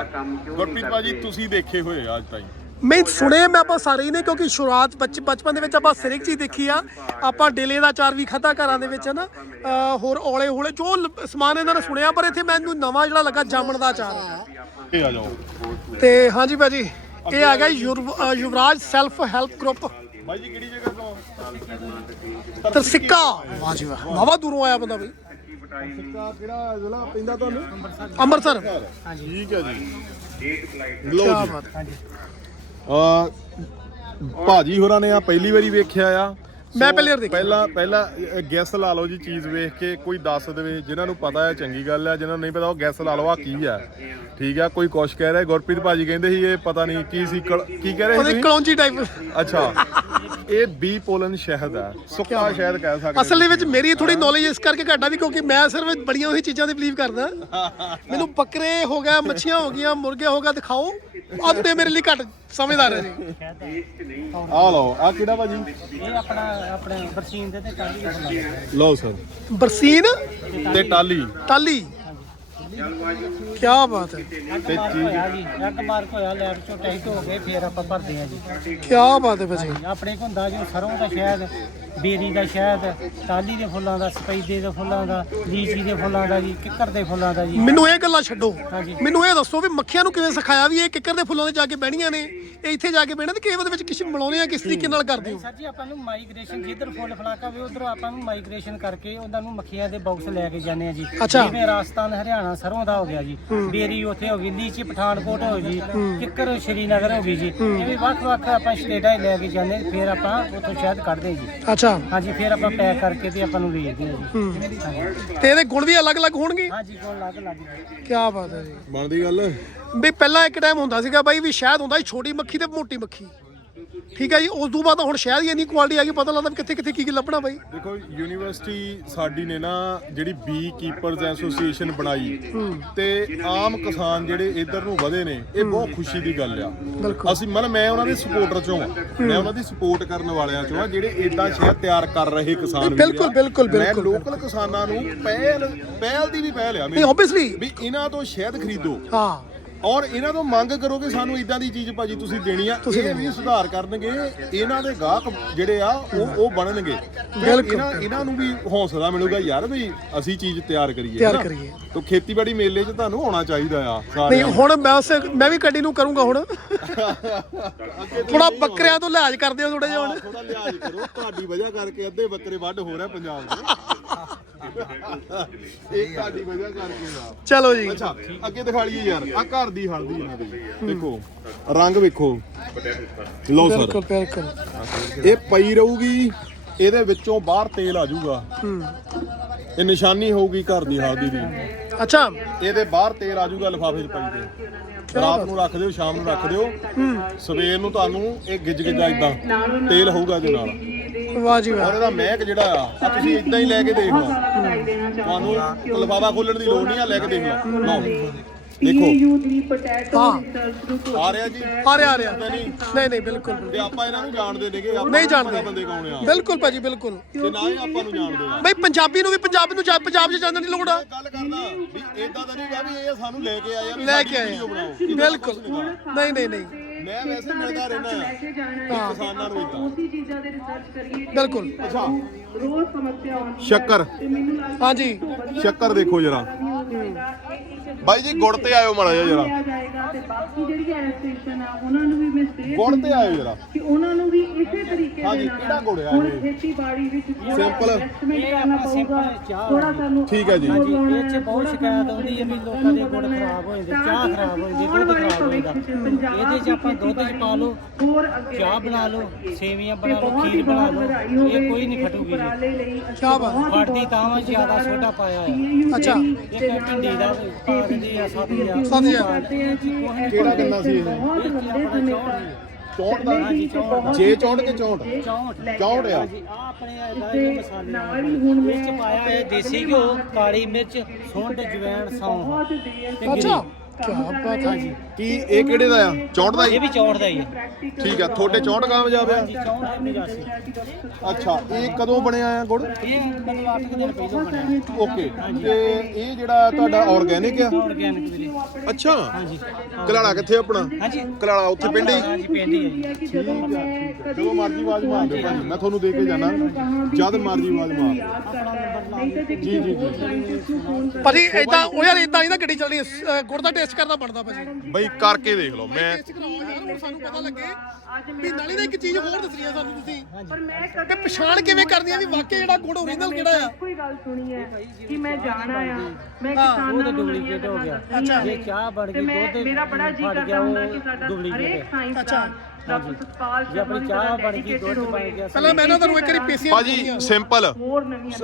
ਗੁਰਪ੍ਰੀਤ ਭਾਜੀ, ਤੁਸੀਂ ਦੇਖੇ ਹੋਏ ਆ ਅੱਜ ਤਾਈਂ। ਮੈਂ ਸੁਣੇ ਮੈਂ ਆਪਾਂ ਸਾਰੇ ਹੀ ਨੇ ਕਿਉਂਕਿ ਸ਼ੁਰੂਆਤ ਬਚ ਬਚਪਨ ਦੇ ਵਿੱਚ ਆਪਾਂ ਸਿਰਕ ਚੀਜ਼ ਦੇਖੀ ਆ। ਆਪਾਂ ਡੇਲੇ ਦਾ ਚਾਰ ਵੀ ਖਾਧਾ ਘਰਾਂ ਦੇ ਵਿੱਚ ਨਾ ਅਹ ਹੋਰ ਔਲੇ ਹੋਲੇ ਜੋ ਲ- ਸਮਾਨ ਇਹਨਾਂ ਨੇ ਸੁਣਿਆ ਪਰ ਇੱਥੇ ਮੈਨੂੰ ਨਵਾਂ ਜਿਹੜਾ ਲੱਗਾ ਜਾਮਣ ਦਾ ਚਾਰ ਇਹ ਆ ਜਾਓ। ਤੇ ਹਾਂਜੀ ਭਾਜੀ ਇਹ ਆ ਗਿਆ ਯੁਵਰਾਜ ਸੈਲਫ ਹੈਲਪ ਗਰੁੱਪ। ਭਾਈ ਜੀ ਕਿਹੜੀ ਜਗ੍ਹਾ ਤੋਂ? ਤਰਸਿੱਕਾ। ਵਾਹ ਜੀ ਵਾਹ ਵਾਵਾ ਦੂਰੋਂ ਆਇਆ ਬੰਦਾ ਬਈ। ਕਿਹੜਾ ਜ਼ਿਲ੍ਹਾ ਪੈਂਦਾ ਤੁਹਾਨੂੰ? ਅੰਮ੍ਰਿਤਸਰ। ਠੀਕ ਹੈ ਜੀ। ਲਓ ਜੀ। ਆ ਭਾਜੀ ਹੋਰਾਂ ਨੇ ਆ ਪਹਿਲੀ ਵਾਰੀ ਵੇਖਿਆ ਆ ਮੈਂ ਪਹਿਲੀ ਵਾਰ ਦੇਖਿਆ। ਪਹਿਲਾਂ ਪਹਿਲਾਂ ਗੈਸ ਲਾ ਲਓ ਜੀ ਚੀਜ਼ ਵੇਖ ਕੇ ਕੋਈ ਦੱਸ ਦੇਵੇ ਜਿਨ੍ਹਾਂ ਨੂੰ ਪਤਾ ਹੈ ਚੰਗੀ ਗੱਲ ਹੈ ਜਿਨ੍ਹਾਂ ਨੂੰ ਨਹੀਂ ਪਤਾ ਉਹ ਗੈਸ ਲਾ ਲਓ ਆ ਕੀ ਆ ਠੀਕ ਆ ਕੋਈ ਕੁਛ ਕਹਿ ਰਿਹਾ ਗੁਰਪ੍ਰੀਤ ਭਾਜੀ ਕਹਿੰਦੇ ਸੀ ਇਹ ਪਤਾ ਨਹੀਂ ਕੀ ਸੀ ਕਲ- ਕੀ ਕਹਿ ਰਹੇ ਸੀ ਉਹਦੇ ਤੁਸੀਂ? ਕਲੌਂਜੀ ਟਾਈਪ ਅੱਛਾ ਇਹ ਬੀ ਪੋਲਨ ਸ਼ਹਿਦ ਹੈ ਸੁੱਕਾ ਸ਼ਹਿਦ ਕਹਿ ਸਕਦੇ ਅਸਲ ਦੇ ਵਿੱਚ ਮੇਰੀ ਥੋੜੀ ਨੌਲੇਜ ਇਸ ਕਰਕੇ ਘੱਟ ਆ ਵੀ ਕਿਉਂਕਿ ਮੈਂ ਸਿਰਫ ਬੜੀਆਂ ਉਹੀ ਚੀਜ਼ਾਂ ਤੇ ਬਲੀਵ ਕਰਦਾ। ਮੈਨੂੰ ਬੱਕਰੇ ਹੋ ਗਿਆ ਮੱਛੀਆਂ ਹੋ ਗਈਆਂ ਮੁਰਗੇ ਹੋ ਗਿਆ ਦਿਖਾਓ। ਆਪ ਤੇ ਮੇਰੇ ਲਈ ਘੱਟ ਸਮਝਦਾਰ ਹੈ ਜੀ ਆ ਲਓ ਆ ਕਿਹੜਾ ਭਾਜੀ? ਇਹ ਆਪਣਾ ਆਪਣੇ ਬਰਸੀਨ ਦੇ ਤੇ ਕਾਲੀ ਲਓ ਸਰ। ਬਰਸੀਨ ਤੇ ਟਾਲੀ ਟਾਲੀ ਕੀ ਬਾਤ ਹੈ। ਤੇ ਹੋਇਆ ਜੀ ਇੱਕ ਮਾਰਕ ਹੋਇਆ ਲੈਟ ਚੋਂ ਟੈਸਟ ਹੋ ਗਏ ਫਿਰ ਆਪਾਂ ਭਰਦੇ ਆ ਜੀ। ਕੀ ਬਾਤ ਹੈ ਭਾਜੀ ਆਪਣੇ ਕੋਲ ਹੁੰਦਾ ਜੋ ਸਰੋਂ ਦਾ ਸ਼ਹਿਦ। ਬੇਰੀ ਦਾ ਸ਼ਹਿਦ ਟਾਲੀ ਦੇ ਫੁੱਲਾਂ ਦਾ ਸਪੈਦੇ ਦੇ ਫੁੱਲਾਂ ਦਾ ਲੀਚੀ ਦੇ ਫੁੱਲਾਂ ਦਾ ਜੀ ਕਿੱਕਰ ਦੇ ਫੁੱਲਾਂ ਦਾ ਜੀ। ਮੈਨੂੰ ਇਹ ਗੱਲਾਂ ਛੱਡੋ। ਹਾਂਜੀ। ਮੈਨੂੰ ਇਹ ਦੱਸੋ ਵੀ ਮੱਖੀਆਂ ਨੂੰ ਕਿਵੇਂ ਸਿਖਾਇਆ ਵੀ ਇਹ ਕਿੱਕਰ ਦੇ ਫੁੱਲਾਂ ਤੇ ਜਾ ਕੇ ਬਹਿਣੀਆਂ ਨੇ? ਇਹ ਇੱਥੇ ਜਾ ਕੇ ਬਹਿਣਾ ਤੇ ਕਿਵੇਂ ਉਹਦੇ ਵਿੱਚ ਕਿਸੇ ਮਿਲਾਉਂਦੇ ਆ ਕਿਸ ਤਰੀਕੇ ਨਾਲ ਕਰਦੇ ਹੋ? ਸਰ ਜੀ ਆਪਾਂ ਨੂੰ ਮਾਈਗ੍ਰੇਸ਼ਨ ਜਿੱਧਰ ਫੁੱਲ ਫਲਾਕਾ ਵੀ ਉਧਰ ਆਪਾਂ ਨੂੰ ਮਾਈਗ੍ਰੇਸ਼ਨ ਕਰਕੇ ਉਹਨਾਂ ਨੂੰ ਮੱਖੀਆਂ ਦੇ ਬਾਕਸ ਲੈ ਕੇ ਜਾਂਦੇ ਆ ਜੀ। ਅੱਛਾ। ਜਿਵੇਂ ਰਾਜਸਥਾਨ ਹਰਿਆਣਾ ਸਰੋਂ ਦਾ ਹੋ ਗਿਆ ਜੀ। ਬੇਰੀ ਉੱਥੇ ਹੋ ਗਈ ਲੀਚੀ ਪਠਾਨਕੋਟ ਹੋ ਜੀ ਕਿੱਕਰ ਸ਼੍ਰੀਨਗਰ ਹੋ ਗਈ ਜੀ। ਜਿਵੇਂ ਵੱਖ-ਵੱਖ ਆਪਾਂ ਸਟੇਟਾਂ 'ਚ ਲੈ ਕੇ ਜਾਂਦੇ ਫਿਰ ਆਪਾਂ ਉੱਥੋਂ ਸ਼ਹਿਦ ਕੱਢਦੇ ਜੀ। ਅੱਛਾ। ਹਾਂਜੀ ਫਿਰ ਆਪਾਂ ਪੈਕ ਕਰਕੇ ਤੇ ਆਪਾਂ ਨੂੰ ਵੇਚਦੇ ਜੀ। ਹਾਂਜੀ ਤੇ ਇਹਦੇ ਗੁਣ ਵੀ ਅਲੱਗ-ਅਲੱਗ ਹੋਣਗੇ? ਹਾਂਜੀ ਕੋਲ ਲੱਗ ਲੱਗ ਕੀ ਬਾਤ ਹੈ ਜੀ। ਬਣਦੀ ਗੱਲ। ਵੀ ਪਹਿਲਾਂ ਇੱਕ ਟਾਈਮ ਹੁੰਦਾ ਸੀਗਾ ਬਾਈ ਵੀ ਸ਼ਾਇਦ ਹੁੰਦਾ ਸੀ ਛੋਟੀ ਮੱਖੀ ਤੇ ਮੋਟੀ ਮੱਖੀ। ਠੀਕ ਹੈ ਜੀ ਉਸ ਤੋਂ ਬਾਅਦ ਹੁਣ ਸ਼ਹਿਰ ਹੀ ਇੰਨੀ ਕੁਆਲਿਟੀ ਆ ਗਈ ਪਤਾ ਲੱਗਦਾ ਵੀ ਕਿੱਥੇ ਕਿੱਥੇ ਕੀ ਕੀ ਲੱਭਣਾ ਬਾਈ। ਦੇਖੋ ਯੂਨੀਵਰਸਿਟੀ ਸਾਡੀ ਨੇ ਨਾ ਜਿਹੜੀ ਬੀ ਕੀਪਰਸ ਐਸੋਸੀਏਸ਼ਨ ਬਣਾਈ ਤੇ ਆਮ ਕਿਸਾਨ ਜਿਹੜੇ ਇੱਧਰ ਨੂੰ ਵਧੇ ਨੇ ਇਹ ਬਹੁਤ ਖੁਸ਼ੀ ਦੀ ਗੱਲ ਆ। ਅਸੀਂ ਮਨ ਮੈਂ ਉਹਨਾਂ ਦੇ ਸਪੋਰਟਰ ਚੋਂ ਆ। ਮੈਂ ਉਹਨਾਂ ਦੀ ਸਪੋਰਟ ਕਰਨ ਵਾਲਿਆਂ ਚੋਂ ਆ ਜਿਹੜੇ ਇਦਾਂ ਸ਼ਹਿਰ ਤਿਆਰ ਕਰ ਰਹੇ ਕਿਸਾਨ ਆ। ਬਿਲਕੁਲ, ਬਿਲਕੁਲ, ਮੈਂ ਬਿਲਕੁਲ, ਲੋਕਲ ਕਿਸਾਨਾਂ ਨੂੰ ਪਹਿਲ ਪਹਿਲ ਦੀ ਵੀ ਪਹਿਲ ਆ ਮੇਰੀ। ਆਬਵੀਅਸਲੀ ਵੀ ਇਹਨਾਂ ਤੋਂ ਸ਼ਹਿਦ ਖਰੀਦੋ। ਹਾਂ। ਔਰ ਇਹਨਾਂ ਤੋਂ ਮੰਗ ਕਰੋ ਕਿ ਸਾਨੂੰ ਇਦਾਂ ਦੀ ਚੀਜ਼ ਭਾਜੀ ਤੁਸੀਂ ਦੇਣੀ ਆ ਇਹ ਵੀ ਸੁਧਾਰ ਕਰਨਗੇ ਇਹਨਾਂ ਦੇ ਗਾਹਕ ਜਿਹੜੇ ਆ ਉਹ ਉਹ ਬਣਨਗੇ। ਇਹਨਾਂ ਇਹਨਾਂ ਨੂੰ ਵੀ ਹੌਸਲਾ ਮਿਲੂਗਾ ਯਾਰ ਵੀ ਅਸੀਂ ਚੀਜ਼ ਤਿਆਰ ਕਰੀਏ ਤਿਆਰ? ਕਰੀਏ। ਤਾਂ ਖੇਤੀਬਾੜੀ ਮੇਲੇ 'ਚ ਤੁਹਾਨੂੰ ਆਉਣਾ ਚਾਹੀਦਾ ਆ ਨਹੀਂ। ਹੁਣ ਮੈਂ ਉਸ ਮੈਂ ਵੀ ਕੰਟੀਨਿਊ ਕਰੂੰਗਾ ਹੁਣ ਥੋੜਾ ਬੱਕਰਿਆਂ ਤੋਂ ਲਿਹਾਜ਼ ਕਰਦੇ ਹੋ ਥੋੜਾ ਜਿਹਾ ਹੁਣ ਥੋੜਾ ਲਿਹਾਜ਼ ਕਰੋ ਤੁਹਾਡੀ ਵਜ੍ਹਾ ਕਰਕੇ ਅੱਧੇ ਬੱਕਰੇ ਵੱਢ ਹੋ ਰਿਹਾ ਪੰਜਾਬ 'ਚ ਇਹ ਤੁਹਾਡੀ ਵਜ੍ਹਾ ਕਰਕੇ ਦਾ ਚਲੋ ਜੀ। ਅੱਛਾ ਅੱਗੇ ਦਿਖਾ ਲਈਏ ਯਾਰ ਆ ਘਰ ਦੀ ਹਲਦੀ ਇਹਨਾਂ ਦੀ। ਦੇਖੋ ਰੰਗ ਵੇਖੋ। ਲਓ ਸਰ। ਬਿਲਕੁਲ ਬਿਲਕੁਲ। ਇਹ ਪਈ ਰਹੂਗੀ ਇਹਦੇ ਵਿੱਚੋਂ ਬਾਹਰ ਤੇਲ ਆ ਜਾਊਗਾ। ਹੂੰ। ਇਹ ਨਿਸ਼ਾਨੀ ਹੋਊਗੀ ਘਰ ਦੀ ਹਲਦੀ ਦੀ। ਅੱਛਾ। ਇਹਦੇ ਬਾਹਰ ਤੇਲ ਆ ਜਾਊਗਾ ਲਿਫਾਫੇ 'ਚ ਪਾਈ ਦੇ ਰਾਤ ਨੂੰ ਰੱਖ ਦਿਓ ਸ਼ਾਮ ਨੂੰ ਰੱਖ ਦਿਓ। ਸਵੇਰ ਨੂੰ ਤੁਹਾਨੂੰ ਇਹ ਗਿੱਜ ਗਿੱਜਾ ਇਦਾਂ ਤੇਲ ਹੋਊਗਾ ਇਹਦੇ ਨਾਲ। ਵਾਹ ਜੀ ਔਰ ਵਾਹ ਇਹਦਾ ਮਹਿਕ ਜਿਹੜਾ ਆ ਆ ਤੁਸੀਂ ਇਦਾਂ ਹੀ ਲੈ ਕੇ ਦੇਖ ਲਓ। ਤੁਹਾਨੂੰ ਲਿਫਾਫਾ ਖੋਲਣ ਦੀ ਲੋੜ ਨਹੀਂ ਆ ਲੈ ਕੇ ਦੇਖ ਲਓ। ਲਓ। ਦੇਖੋ। ਹਾਂ। ਆ ਰਿਹਾ ਜੀ। ਆ ਰਿਹਾ ਆ ਰਿਹਾ ਨਹੀਂ। ਨਹੀਂ ਨਹੀਂ ਬਿਲਕੁਲ। ਤੇ ਆਪਾਂ ਇਹਨਾਂ ਨੂੰ ਜਾਣਦੇ ਨੇਗੇ ਆਪਾਂ ਨਹੀਂ ਜਾਣਦੇ। ਪਤਾ ਬੰਦੇ ਕੌਣ ਆ। ਬਿਲਕੁਲ ਭਾਜੀ ਬਿਲਕੁਲ। ਤੇ ਨਾ ਹੀ ਆਪਾਂ ਨੂੰ ਜਾਣਦੇ ਆ। ਬਈ ਪੰਜਾਬੀ ਨੂੰ ਵੀ ਪੰਜਾਬ ਨੂੰ ਜਾ- ਪੰਜਾਬ 'ਚ ਜਾਣਨ ਦੀ ਲੋੜ ਆ। ਗੱਲ ਕਰਦਾ ਵੀ ਇਦਾਂ ਤਾਂ ਨਹੀਂਗਾ ਵੀ ਇਹ ਸਾਨੂੰ ਲੈ ਕੇ ਆਏ ਆ ਵੀ ਲੈ ਕੇ ਆਏ ਆ। ਬਿਲਕੁਲ। ਨਹੀਂ ਨਹੀਂ ਨਹੀਂ। ਮੈਂ ਵੈਸੇ ਮਿਲਦਾ ਰਹਿਣਾ ਆ ਵੀ ਕਿਸਾਨਾਂ ਨੂੰ ਇਦਾਂ ਉਸੇ ਚੀਜ਼ਾਂ ਦੇ ਰਿਸਰਚ ਕਰੀਏ ਬਿਲਕੁਲ। ਅੱਛਾ ਰੋਜ਼ ਸਮੱਸਿਆ ਆਉਂਦੀ ਸ਼ੱਕਰ। ਤੇ ਮੈਨੂੰ ਲੱਗਦਾ ਹਾਂਜੀ। ਸ਼ੱਕਰ ਦੇਖੋ ਜਰਾ। ਇਹ ਬਾਈ ਜੀ ਗੁੜ ਤੇ ਆਇਓ ਮਾੜਾ ਜਿਹਾ ਜਰਾ। ਜਾਏਗਾ ਤੇ ਬਾਕੀ ਜਿਹੜੀ ਐਸੋਸੀਏਸ਼ਨ ਆ ਉਹਨਾਂ ਨੂੰ ਵੀ ਮੈਂ ਸਟੇਟ ਗੁੜ ਤੇ ਆਇਓ ਜਰਾ। ਕਿ ਉਹਨਾਂ ਨੂੰ ਵੀ ਇਸੇ ਤਰੀਕੇ ਹਾਂਜੀ, ਦੇ ਨਾਲ। ਕਿਹੜਾ ਗੁੜ ਆ ਹੁਣ ਇਹ? ਖੇਤੀਬਾੜੀ ਵਿੱਚ Simple? ਇਨਵੈਸਟਮੈਂਟ ਇਹ ਕਰਨਾ ਆਪਣਾ ਪਊਗਾ simple ਚਾਹ ਥੋੜਾ ਸਾਨੂੰ ਠੀਕ ਹੈ ਜੀ। ਹਾਂਜੀ ਇਹ 'ਚ ਬਹੁਤ ਸ਼ਿਕਾਇਤ ਆਉਂਦੀ ਹੈ ਵੀ ਲੋਕਾਂ ਦੇ ਗੁੜ ਖਰਾਬ ਹੋ ਜਾਂਦੇ ਚਾਹ ਖਰਾਬ ਹੋ ਜਾਂਦੀ ਦੁੱਧ ਖਰਾਬ ਹੋ ਜਾਂਦਾ ਇਹਦੇ 'ਚ ਆਪਾਂ ਦੁੱਧ 'ਚ ਪਾ ਲਓ ਹੋਰ ਅੱਗੇ ਚਾਹ ਬਣਾ ਲਓ ਸੇਵੀਆਂ ਬਣਾ ਲਓ ਖੀਰ ਬਣਾ ਲਓ ਇਹ ਕੋਈ ਨਹੀਂ ਖਟੂਗੀ ਜੀ। ਲਈ ਫੜਦੀ ਤਾਂ ਵਾ ਜ਼ਿਆਦਾ ਸੋਡਾ ਪਾਇਆ ਹੈ ਅੱਛਾ। ਇੱਕ ਢਿੰਡੀ ਦਾ ਪਾ ਦਿੰਦੇ ਆ। ਕਰਦੇ ਆ ਕਿ ਕਿਹੜਾ ਗੰਨਾ ਸੀ ਇਹ? ਬਹੁਤ ਲੰਬੇ ਸਮੇਂ ਤੱਕ 64 ਦਾ ਹਾਂਜੀ 64 ਜੇ 64 ਕੇ 64 64 64 ਆ। ਹਾਂਜੀ ਆ ਆਪਣੇ ਇਹਦਾ ਇਹ ਮਸਾਲੇ ਨਾਲ ਹੀ ਹੁਣ ਵਿੱਚ ਪਾਇਆ ਹੈ ਦੇਸੀ ਘਿਓ ਕਾਲੀ ਮਿਰਚ ਸੁੰਡ ਜਵੈਣ ਸੌਂਫ ਅੱਛਾ। ਕੀ ਬਾਤ ਹੈ ਜੀ। ਕੀ ਇਹ ਕਿਹੜੇ ਦਾ ਆ? 64 ਦਾ ਇਹ ਹੀ ਵੀ ਚੌੜ ਦਾ ਹੀ ਹੈ ਠੀਕ ਆ ਤੁਹਾਡੇ 64 ਕਾਮਯਾਬ ਆ ਹਾਂਜੀ 64 85 ਅੱਛਾ ਇਹ ਕਦੋਂ ਬਣਿਆ ਆ ਗੁੜ? ਇਹ ਮਤਲਬ 8 ਦਿਨ ਪਹਿਲਾਂ ਬਣਿਆ। ਓਕੇ ਤੇ ਇਹ ਜਿਹੜਾ ਤੁਹਾਡਾ ਆਰਗੈਨਿਕ ਆ? ਆਰਗੈਨਿਕ ਵੀਰੇ। ਅੱਛਾ ਕਲਾੜਾ ਕਿੱਥੇ ਆਪਣਾ? ਹਾਂਜੀ। ਕਲਾੜਾ ਉੱਥੇ ਪਿੰਡ ਹੀ? ਹਾਂਜੀ ਪਿੰਡ ਹੀ ਹੈ ਜੀ। ਜਦੋਂ ਮੈਂ ਕਦੀ ਜਦੋਂ ਮਰਜ਼ੀ ਆਵਾਜ਼ ਮਾਰ ਦਿਓ ਭਾਜੀ ਮੈਂ ਤੁਹਾਨੂੰ ਦੇ ਕੇ ਜਾਣਾ। ਜਦ ਮਰਜ਼ੀ ਆਵਾਜ਼ ਮਾਰ ਦਿਓ। ਨਹੀਂ ਤਾਂ ਜੀ ਜੀ ਜੀ ਫੋਨ ਭਾਜੀ ਇਦਾਂ ਉਹ ਯਾਰ ਇਦਾਂ ਨਹੀਂ ਨਾ ਗੱਡੀ ਚੱਲਣੀ ਅਹ ਗੁੜ ਦਾ ਟੇਸਟ ਕਰਨਾ ਬਣਦਾ ਭਾਜੀ। ਬਈ ਕਰਕੇ ਦੇਖ ਲਓ ਮੈਂ ਟੇਸਟ ਕਰਾਓ ਯਾਰ ਹੁਣ ਸਾਨੂੰ ਪਤਾ ਲੱਗੇ ਵੀ ਨਾਲੇ ਦਾ ਇੱਕ ਚੀਜ਼ ਹੋਰ ਦੱਸਣੀ ਆ ਸਾਨੂੰ ਤੁਸੀਂ। ਪਰ ਮੈਂ ਕਦੇ ਪਛਾਣ ਕਿਵੇਂ ਕਰਨੀ ਆ ਵੀ ਵਾਕਈ ਜਿਹੜਾ ਗੁੜ ਓਰੀਜਨਲ ਕਿਹੜਾ ਆ? ਕੋਈ ਗੱਲ ਸੁਣੀ ਹੈ ਕਿ ਮੈਂ ਜਾਣਾ ਆ। ਮੈਂ ਕਿਸਾਨਾਂ ਨੂੰ ਡੁਪਲੀਕੇਟ ਹੋ ਗਿਆ। ਅੱਛਾ। ਜੇ ਚਾਹ ਬਣ ਗਈ ਦੁੱਧ ਮੇਰਾ ਬੜਾ ਜੀ ਕਰਦਾ ਹੁੰਦਾ ਕਿ ਸਾਡਾ ਹਰੇਕ ਸਾਇੰਸਦਾਨ ਡਾਕਟਰ ਸਤਪਾਲ ਜੇ ਆਪਣੀ ਚਾਹ ਬਣ ਗਈ ਦੁੱਧ ਬਣ ਗਿਆ ਪਹਿਲਾਂ ਮੈਂ ਨਾ ਤੁਹਾਨੂੰ ਇੱਕ ਵਾਰੀ ਪੇਸੀਆਂ ਭਾਜੀ ਸਿੰਪਲ।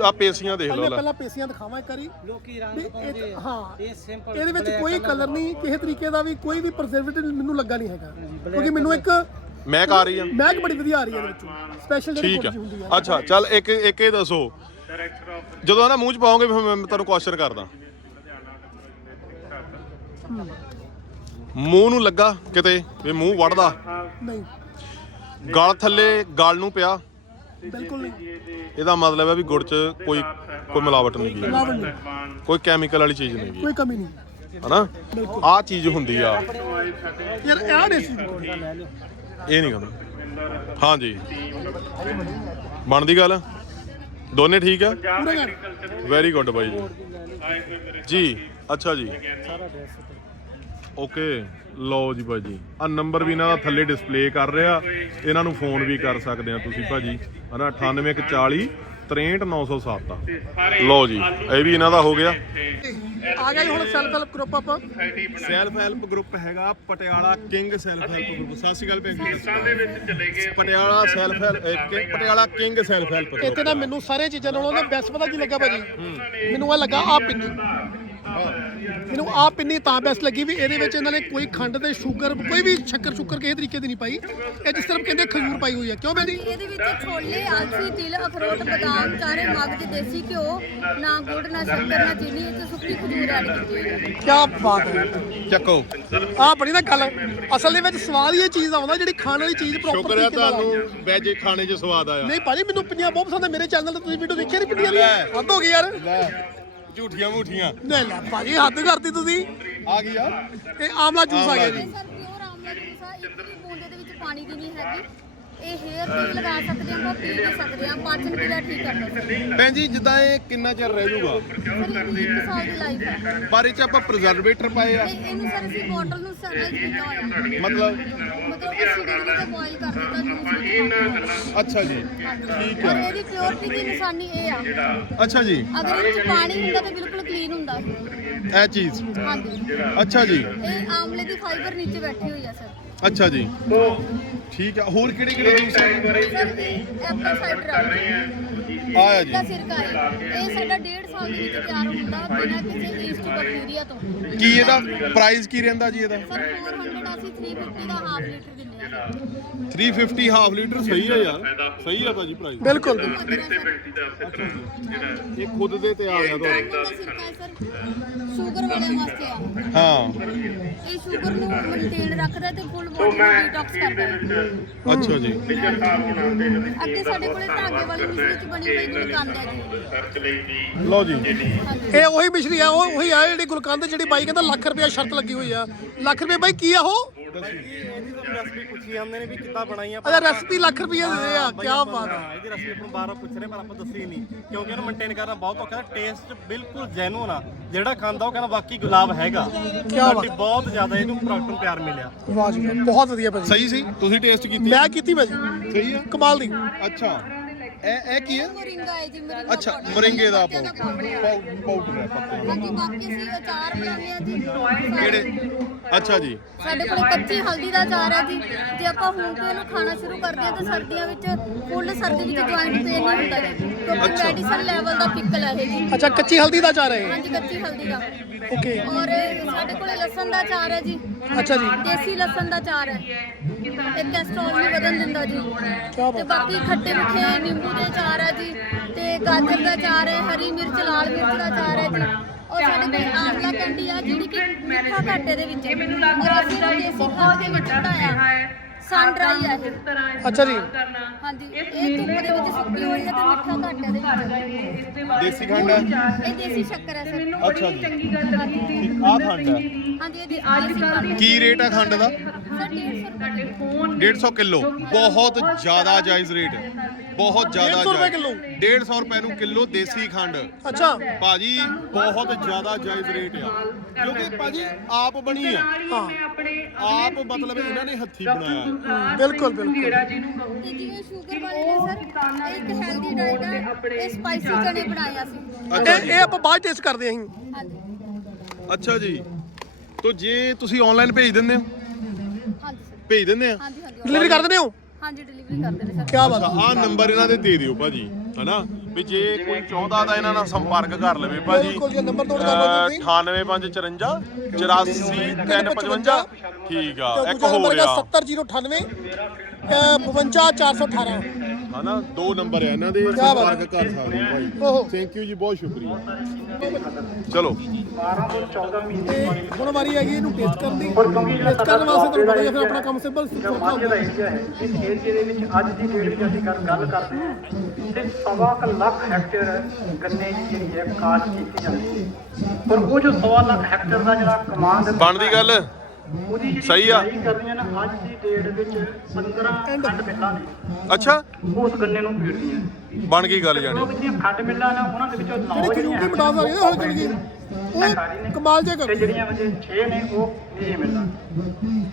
ਆ ਪੇਸੀਆਂ ਦੇਖ ਲਓ ਪਹਿਲਾਂ ਪੇਸੀਆਂ ਦਿਖਾਵਾਂ ਇੱਕ ਵਾਰੀ। ਲੋਕੀ ਰੰਗ ਇਹ- ਪਾਉਂਦੇ ਆ। ਹਾਂ ਇਹ ਸਿੰਪਲ ਇਹਦੇ ਵਿੱਚ ਕੋਈ ਕਲਰ ਨਹੀਂ ਕਿਸੇ ਤਰੀਕੇ ਦਾ ਵੀ ਕੋਈ ਵੀ ਪ੍ਰੀਜ਼ਰਵੇਟਿਵ ਮੈਨੂੰ ਲੱਗਾ ਨਹੀਂ ਹੈਗਾ। ਕਿਉਂਕਿ ਮੈਨੂੰ ਇੱਕ ਮੈਂ ਆ ਰਹੀ ਆ। ਮਹਿਕ ਬੜੀ ਵਧੀਆ ਆ ਰਹੀ ਹੈ ਇਹਦੇ ਵਿੱਚੋਂ। ਸਪੈਸ਼ਲ ਜਿਹੜੀ ਦੀ ਹੁੰਦੀ ਆ। ਆ ਅੱਛਾ ਚੱਲ ਇੱਕ ਇੱਕ ਇਹ ਦੱਸੋ। ਜਦੋਂ ਨਾ ਮੂੰਹ ਚ ਪਾਓਗੇ ਫਿਰ ਮੈਂ ਤੁਹਾਨੂੰ ਕੁਐਸਚਨ ਕਰਦਾ। ਮੂੰਹ ਨੂੰ ਲੱਗਾ ਕਿਤੇ ਵੀ ਮੂੰਹ ਵੜਦਾ ਨਹੀਂ। ਗਲ ਥੱਲੇ ਗਲ ਨੂੰ ਪਿਆ। ਬਿਲਕੁਲ ਨਹੀਂ। ਇਹਦਾ ਮਤਲਬ ਹੈ ਵੀ ਗੁੜ ਚ ਕੋਈ ਕੋਈ ਮਿਲਾਵਟ ਨਹੀਂ ਗਈ ਮਿਲਾਵਟ ਨਹੀਂ। ਕੋਈ ਕੈਮੀਕਲ ਵਾਲੀ ਚੀਜ਼ ਨਹੀਂ ਗਈ ਕੋਈ ਕਮੀ ਨਹੀਂ। ਹਨਾ? ਆ ਚੀਜ਼ ਹੁੰਦੀ ਆ। ਯਾਰ ਇਹ ਦੇਸੀ ਇਹ ਨਹੀਂ ਕਹਿੰਦਾ ਹਾਂਜੀ। ਬਣਦੀ ਗੱਲ? ਦੋਨੇ ਠੀਕ ਆ? ਪੂਰਾ ਕਰ ਵੈਰੀ ਗੁੱਡ ਬਾਈ ਜੀ। ਜੀ ਅੱਛਾ ਜੀ। ਓਕੇ ਲਓ ਜੀ ਭਾਜੀ। ਆ ਨੰਬਰ ਵੀ ਇਹਨਾਂ ਦਾ ਥੱਲੇ ਡਿਸਪਲੇ ਕਰ ਰਿਹਾ। ਇਹਨਾਂ ਨੂੰ ਫੋਨ ਵੀ ਕਰ ਸਕਦੇ ਆ ਤੁਸੀਂ ਭਾਜੀ। ਹਨਾ 9840 63907 ਆ। ਲਓ ਜੀ ਇਹ ਵੀ ਇਹਨਾਂ ਦਾ ਹੋ ਗਿਆ। ਆ ਗਿਆ ਜੀ ਹੁਣ ਸੈਲਫ ਹੈਲਪ ਗਰੁੱਪ ਆਪਾਂ ਸੈਲਫ ਹੈਲਪ ਗਰੁੱਪ ਹੈਗਾ Patiala king self help group ਸਤਿ ਸ਼੍ਰੀ ਅਕਾਲ ਭੈਣ ਜੀ। ਦੇ ਵਿੱਚ ਚਲੇ ਗਏ। Patiala self help Patiala king self help ਇੱਥੇ ਨਾ ਮੈਨੂੰ ਸਾਰੀਆਂ ਚੀਜ਼ਾਂ ਨਾਲੋਂ ਨਾ ਬੈਸਟ ਪਤਾ ਕੀ ਲੱਗਾ ਭਾਜੀ? ਮੈਨੂੰ ਇਹ ਲੱਗਾ ਆ ਪਿੰਨੀ ਮੈਨੂੰ ਆਹ ਪਿੰਨੀ ਤਾਂ ਬੈਸਟ ਲੱਗੀ ਵੀ ਇਹਦੇ ਵਿੱਚ ਇਹਨਾਂ ਨੇ ਕੋਈ ਖੰਡ ਤੇ ਸ਼ੂਗਰ ਕੋਈ ਵੀ ਸ਼ੱਕਰ ਸ਼ੁੱਕਰ ਕਿਸੇ ਤਰੀਕੇ ਦੀ ਨਹੀਂ ਪਾਈ। ਇਹ ਜਿਸ ਤਰ੍ਹਾਂ ਕਹਿੰਦੇ ਖਜੂਰ ਪਾਈ ਹੋਈ ਹੈ ਕਿਉਂ ਬੇਦੀ ਇਹਦੇ ਵਿੱਚ ਛੋਲੇ ਅਲਸੀ ਤਿਲ ਅਖਰੋਟ ਬਦਾਮ ਚਾਰੇ ਮਗਜ ਦੇਸੀ ਘਿਓ ਨਾ ਗੁੜ ਨਾ ਸ਼ੱਕਰ ਨਾ ਚੀਨੀ ਇਹ 'ਚ ਸੁੱਕੀ ਖਜੂਰ ਐਡ ਕੀਤੀ ਹੋਈ ਹੈ। ਕੀ ਬਾਤ ਹੈ। ਚੱਕੋ। ਆਹ ਬੜੀ ਨਾ ਗੱਲ ਅਸਲ ਦੇ ਵਿੱਚ ਸਵਾਦ ਹੀ ਇਹ ਚੀਜ਼ ਆਉਂਦਾ ਜਿਹੜੀ ਖਾਣ ਵਾਲੀ ਚੀਜ਼ ਪ੍ਰੋਪਰ ਸ਼ੁਕਰ ਹੈ ਤੁਹਾਨੂੰ ਵੈਜ ਖਾਣੇ 'ਚ ਸਵਾਦ ਆਇਆ। ਨਹੀਂ ਭਾਜੀ ਮੈਨੂੰ ਪਿੰਨੀਆਂ ਬਹੁਤ ਪਸੰਦ ਹੈ ਮੇਰੇ ਚੈਨਲ ਤੇ ਤੁਸੀਂ ਵੀਡੀਓ ਦੇਖਿਆ ਨਹੀਂ ਪਿੰਨੀਆਂ ਦੀ? ਹੱਦ ਹੋ ਗਈ ਯਾਰ। ਲੈ। ਝੂਠੀਆਂ ਮੂਠੀਆਂ। ਨਹੀਂ ਲੈ ਭਾਜੀ ਹੱਦ ਕਰਤੀ ਤੁਸੀਂ। ਆ ਗਈ ਆ। ਇਹ ਆਮਲਾ ਜੂਸ ਆ ਗਿਆ ਜੀ। ਸਰ ਪਿਓਰ ਆਮਲਾ ਜੂਸ ਆ ਇੱਕ ਵੀ ਬੂੰਦ ਦੇ ਵਿੱਚ ਪਾਣੀ ਦੀ ਨਹੀਂ ਹੈਗੀ। ਇਹ ਹੇਅਰ ਤੇ ਲਗਾ ਸਕਦੇ ਹਾਂ ਆਪਾਂ ਪੀ ਵੀ ਸਕਦੇ ਹਾਂ ਪਾਚਨ ਕਿਰਿਆ ਠੀਕ ਕਰਦਾ ਸਰ ਭੈਣ ਜੀ ਜਿੱਦਾਂ ਇਹ ਕਿੰਨਾ ਚਿਰ ਰਹਿ ਜਾਊਗਾ? ਇਹ ਇੱਕ ਸਾਲ ਦੀ ਲਾਈਫ ਹੈ ਪਰ ਇਹ 'ਚ ਆਪਾਂ ਪ੍ਰੀਜ਼ਰਵੇਟਰ ਪਾਏ ਆ। ਤੇ ਇਹਨੂੰ ਸਰ ਅਸੀਂ ਬੋਟਲ ਨੂੰ ਸੈਨਲਾਈਜ਼ ਕੀਤਾ ਹੋਇਆ। ਮਤਲਬ? ਮਤਲਬ ਅਸੀਂ ਡਿਗਰੀ ਤੇ ਬੋਇਲ ਕਰ ਦਿੱਤਾ ਜੂਸ ਵਿੱਚ। ਅੱਛਾ ਜੀ। ਠੀਕ ਔਰ ਹੈ ਇਹਦੀ ਪਿਓਰਿਟੀ ਦੀ ਨਿਸ਼ਾਨੀ ਇਹ ਆ। ਅੱਛਾ ਜੀ। ਅਗਰ ਇਹ ਵਿੱਚ ਪਾਣੀ ਹੁੰਦਾ ਤਾਂ ਬਿਲਕੁਲ ਕਲੀਨ ਹੁੰਦਾ। ਇਹ ਚੀਜ਼। ਹਾਂਜੀ। ਅੱਛਾ ਜੀ। ਇਹ ਆਮਲੇ ਦੀ ਫਾਈਬਰ ਨੀਚੇ ਬੈਠੀ ਹੋਈ ਆ ਸਰ। ਅੱਛਾ ਜੀ। ਠੀਕ ਆ ਹੋਰ ਕਿਹੜੇ ਕਿਹੜੇ ਜੂਸ ਆ? ਸਰ ਇਹ ਐਪਲ ਸਾਈਡਰ ਆ ਆਇਆ ਜੀ। ਦਾ ਸਿਰਕਾ ਹੈ। ਇਹ ਸਾਡਾ 1.5 ਸਾਲ ਦੇ ਵਿੱਚ ਤਿਆਰ ਹੁੰਦਾ ਬਿਨਾਂ ਕਿਸੇ ਈਸਟ ਬੈਕਟੀਰੀਆ ਤੋਂ। ਕੀ ਇਹਦਾ ਪ੍ਰਾਈਸ ਕੀ ਰਹਿੰਦਾ ਜੀ ਇਹਦਾ? ਸਰ 400 ਅਸੀਂ 350 ਦਾ ਹਾਫ ਲੀਟਰ ਦਿੰਦੇ ਆ 350 ਹਾਫ ਲੀਟਰ ਸਹੀ ਹੈ ਯਾਰ। ਸਹੀ ਹੈ ਭਾਜੀ ਪ੍ਰਾਈਸ ਬਿਲਕੁਲ। ਇਹ ਖੁਦ ਦੇ ਤੇ ਆ ਗਿਆ ਤੁਹਾਡੇ। ਦਾ ਸਿਰਕਾ ਹੈ ਸਰ ਸ਼ੂਗਰ ਵਾਲਿਆਂ ਵਾਸਤੇ ਆ। ਹਾਂ। ਇਹ ਸ਼ੂਗਰ ਨੂੰ ਮੇਨਟੇਨ ਰੱਖਦਾ ਤੇ ਫੁੱਲ ਬੋਡੀ ਨੂੰ ਡੀਟੌਕਸ ਕਰਦਾ। ਹੈ ਅੱਛਾ ਜੀ। ਅੱਗੇ ਸਾਡੇ ਕੋਲੇ ਧਾਗੇ ਵਾਲੀ ਮਿਸ਼ਰੀ ਚ ਬਣੀ ਲਓ ਜੀ। ਇਹ ਉਹੀ ਮਿਸ਼ਰੀ ਆ ਉਹ ਉਹੀ ਆ ਜਿਹੜੀ ਗੁਲਕੰਦ ਜਿਹੜੀ ਬਾਈ ਕਹਿੰਦਾ ਲੱਖ ਰੁਪਇਆ ਸ਼ਰਤ ਲੱਗੀ ਹੋਈ ਆ। ਲੱਖ ਰੁਪਏ ਬਾਈ ਕੀ ਆ ਉਹ? ਇਹਦੀ ਤਾਂ ਰੈਸਪੀ ਪੁੱਛੀ ਜਾਂਦੇ ਨੇ ਵੀ ਕਿੱਦਾਂ ਬਣਾਈ ਆ ਅੱਛਾ ਰੈਸਪੀ ਲੱਖ ਰੁਪਏ ਦੇ ਦੇ ਆ ਕੀ ਬਾਤ ਆ। ਹਾਂ, ਇਹਦੀ ਰੈਸਪੀ ਆਪਾਂ ਨੂੰ ਬਾਰ-ਬਾਰ ਪੁੱਛ ਰਹੇ ਪਰ ਆਪਾਂ ਦੱਸੀ ਨਹੀਂ। ਕਿਉਂਕਿ ਇਹਨੂੰ ਮੇਨਟੇਨ ਕਰਨਾ ਬਹੁਤ ਔਖਾ ਟੇਸਟ ਬਿਲਕੁਲ ਜੈਨੂਨ ਆ। ਜਿਹੜਾ ਖਾਂਦਾ ਉਹ ਕਹਿੰਦਾ ਵਾਕਈ ਗੁਲਾਬ ਹੈਗਾ। ਬਾਤ। ਸਾਡੀ ਬਹੁਤ ਜ਼ਿਆਦਾ ਇਹਨੂੰ ਪ੍ਰੋਡਕਟ ਨੂੰ ਪਿਆਰ ਮਿਲਿਆ। ਵਾਹ ਜੀ ਬਹੁਤ ਵਧੀਆ ਭਾਜੀ। ਸਹੀ ਸੀ? ਤੁਸੀਂ ਟੇਸਟ ਕੀਤੀ? ਮੈਂ ਕੀਤੀ ਭਾਜੀ। ਸਹੀ ਆ? ਕਮਾਲ ਦੀ। ਅੱਛਾ। ਇਹ ਇਹ ਕੀ ਹੈ? ਮੋਰਿੰਗਾ ਹੈ ਜੀ ਮੋਰਿੰਗਾ ਅੱਛਾ। ਮੋਰਿੰਗੇ ਦਾ। ਪਾਊਡਰ। ਹੈ ਪੱਤੇ ਹਾਂਜੀ ਬਾਕੀ ਅਸੀਂ ਅਚਾਰ ਬਣਾਉਂਦੇ ਆ ਜੀ। ਕਿਹੜੇ? ਅੱਛਾ ਜੀ। ਸਾਡੇ ਕੋਲ ਕੱਚੀ ਹਲਦੀ ਦਾ ਅਚਾਰ ਹੈ ਜੀ। ਜੇ ਆਪਾਂ ਹੁਣ ਤੋਂ ਇਹਨੂੰ ਖਾਣਾ ਸ਼ੁਰੂ ਕਰਦੇ ਹਾਂ ਤਾਂ ਸਰਦੀਆਂ ਵਿੱਚ ਫੁੱਲ ਸਰਦੀ ਵਿੱਚ ਜੁਆਇੰਟ ਪੇਨ ਨਹੀਂ ਹੁੰਦਾ ਜੀ। ਕਿਉਂਕਿ ਮੈਡੀਸਨ ਲੈਵਲ ਦਾ ਪਿੱਕਲ ਹੈ ਇਹ ਜੀ। ਅੱਛਾ ਕੱਚੀ ਹਲਦੀ ਦਾ ਚਾਰ ਹੈ ਹਾਂਜੀ ਕੱਚੀ ਹਲਦੀ ਦਾ। ਓਕੇ। ਔਰ ਸਾਡੇ ਕੋਲ ਲਸਣ ਦਾ ਅਚਾਰ ਹੈ ਜੀ। ਅੱਛਾ ਜੀ। ਦੇਸੀ ਲਸਣ ਦਾ ਅਚਾਰ ਹੈ। ਇਹ ਕੈਸਟਰੋਲ ਨਹੀਂ ਵਧਣ ਦਿੰਦਾ ਜੀ। ਤੇ ਬਾਕੀ ਖੱਟੇ ਮਿੱਠੇ ਨਿੰਬੂ ਦਾ ਅਚਾਰ ਹੈ ਜੀ ਤੇ ਗਾਜਰ ਦਾ ਅਚਾਰ ਹੈ ਹਰੀ ਮਿਰਚ, ਲਾਲ ਮਿਰਚ ਦਾ ਅਚਾਰ ਹੈ ਜੀ। ਔਰ ਸਾਡੇ ਕੋਲ ਆਮਲਾ ਕੰਡੀ ਆ, ਜਿਹੜੀ ਕਿ ਮਿੱਠਾ ਘੱਟ ਇਹਦੇ ਵਿੱਚ ਔਰ ਅਸੀਂ ਦੇਸੀ ਖਾਦ ਦੇ ਵਿੱਚ ਬਣਾਇਆ ਸਨ ਡਰਾਈ ਆ ਇਹ। ਅੱਛਾ ਜੀ। ਹਾਂਜੀ ਇਹ ਧੁੱਪ ਦੇ ਵਿੱਚ ਸੁੱਕੀ ਹੋਈ ਹੈ ਤੇ ਮਿੱਠਾ ਘੱਟ ਇਹਦੇ ਵਿੱਚ। ਦੇਸੀ ਖੰਡ ਹੈ। ਇਹ ਦੇਸੀ ਸ਼ੱਕਰ ਹੈ ਸਰ। ਅੱਛਾ ਜੀ। ਹਾਂਜੀ ਆਹ ਖੰਡ ਹੈ। ਹਾਂਜੀ ਇਹ ਦੇਸੀ ਖੰਡ ਹੈ। ਕੀ ਰੇਟ ਹੈ ਖੰਡ ਦਾ? ਸਰ 150 ਰੁਪਏ। 150 ਕਿਲੋ। ਬਹੁਤ ਜ਼ਿਆਦਾ ਜਾਇਜ਼ ਰੇਟ। ਹੈ ਬਹੁਤ ਜ਼ਿਆਦਾ 150 ਰੁਪਏ ਕਿੱਲੋ? 150 ਰੁਪਏ ਨੂੰ ਕਿਲੋ ਦੇਸੀ ਖੰਡ। ਅੱਛਾ। ਭਾਜੀ ਬਹੁਤ ਜ਼ਿਆਦਾ ਜਾਇਜ਼ ਰੇਟ ਆ। ਕਿਉਂਕਿ ਭਾਜੀ ਆਪ ਬਣੀ ਆ। ਹਾਂ ਆਪ ਮਤਲਬ ਇਹਨਾਂ ਨੇ ਹੱਥੀ ਬਣਾਇਆ ਬਿਲਕੁਲ ਬਿਲਕੁਲ। ਇਹ ਜਿਵੇਂ ਸ਼ੂਗਰ ਵਾਲੇ ਨੇ ਸਰ ਇਹ ਇੱਕ ਹੈਲਦੀ ਡਾਈਟ ਹੈ ਇਹ ਸਪਾਈਸੀ ਚਨੇ ਬਣਾਇਆ ਸੀ। ਅੱਛਾ ਇਹ ਇਹ ਆਪਾਂ ਬਾਅਦ ਟੇਸਟ ਕਰਦੇ ਆਂ ਅਸੀਂ ਹਾਂਜੀ। ਅੱਛਾ ਜੀ। ਤੋ ਜੇ ਤੁਸੀਂ ਆਨਲਾਈਨ ਭੇਜ ਦਿੰਦੇ ਹੋ? ਹਾਂਜੀ ਸਰ। ਭੇਜ ਦਿੰਦੇ ਆ? ਹਾਂਜੀ ਹਾਂਜੀ। ਡਿਲੀਵਰੀ ਕਰ ਦਿੰਦੇ ਹੋ? ਹਾਂਜੀ ਡਿਲੀਵਰੀ ਕਰਦੇ ਨੇ ਸਰ। ਕੀ ਬਾਤ ਆ। ਆਹ ਨੰਬਰ ਇਹਨਾਂ ਦੇ ਦੇ ਦਿਓ ਭਾਜੀ ਹਨਾ? ਵੀ ਜੇ ਕੋਈ ਚਾਹੁੰਦਾ ਤਾਂ ਇਹਨਾਂ ਨਾਲ ਸੰਪਰਕ ਕਰ ਲਵੇ ਭਾਜੀ। ਬਿਲਕੁਲ ਜੀ ਨੰਬਰ ਨੋਟ ਕਰ ਲਓ ਤੁਸੀਂ 98554 84355 ਠੀਕ ਆ ਇੱਕ ਦੂਜਾ ਹੋ ਨੰਬਰ ਹੈਗਾ ਗਿਆ 70098 ਅਹ 52418 ਹਨਾ ਦੋ ਨੰਬਰ ਆ ਇਹਨਾਂ ਦੇ ਸੰਪਰਕ ਕਰ ਸਕਦੇ ਹੋ ਭਾਈ। ਥੈਂਕ ਯੂ ਜੀ ਬਹੁਤ ਸ਼ੁਕਰੀਆ। ਚਲੋ। ਤੇ ਹੁਣ ਵਾਰੀ ਹੈਗੀ ਇਹਨੂੰ ਟੇਸਟ ਕਰਨ ਦੀ। ਟੇਸਟ ਕਰਨ ਵਾਸਤੇ ਤੁਹਾਨੂੰ ਪਤਾ ਹੀ ਹੈ ਫਿਰ ਆਪਣਾ ਕੰਮ ਸਿੰਪਲ ਸੌਖਾ ਹੁੰਦਾ। ਹੈ। ਏਰੀਆ ਹੈ। ਇਸ ਏਰੀਏ ਦੇ ਵਿੱਚ ਅੱਜ ਦੀ ਡੇਟ ਵਿੱਚ ਅਸੀਂ ਗੱਲ ਕਰਦੇ ਹਾਂ। ਤੇ ਸਵਾ ਕੁ ਲੱਖ ਹੈਕਟੇਅਰ ਗੰਨੇ ਦੀ ਜਿਹੜੀ ਹੈ ਕਾਸ਼ ਕੀਤੀ ਜਾਂਦੀ ਹੈ। ਪਰ ਉਹ ਜੋ ਸਵਾ ਲੱਖ ਹੈਕਟੇਅਰ ਦਾ ਜਿਹੜਾ ਕਮਾਂਡ ਬਣਦੀ ਗੱਲ? ਸਹੀ ਆ। ਕਰਨੀ ਹੈ ਨਾ ਅੱਜ ਦੀ ਡੇਟ ਵਿੱਚ 15 ਖੰਡ ਮਿੱਲਾਂ ਨੇ। ਅੱਛਾ। ਉਸ ਗੰਨੇ ਨੂੰ ਪੀੜਦੀਆਂ ਬਣ ਗਈ ਗੱਲ ਜਾਣੀ ਜਿਹੜੀਆਂ ਖੰਡ ਮਿੱਲਾਂ ਨੇ ਉਹਨਾਂ ਦੇ ਵਿੱਚੋਂ 9 ਜਿਹੜੀ ਜਿਹੜੀਆਂ ਹੈ ਹੁਣ ਚਲ ਗਈ ਉਹ ਕਮਾਲ ਜੇ ਤੇ ਜਿਹੜੀਆਂ ਵਿੱਚ 6 ਨੇ ਉਹ ਇਹ ਮਿੱਲਾਂ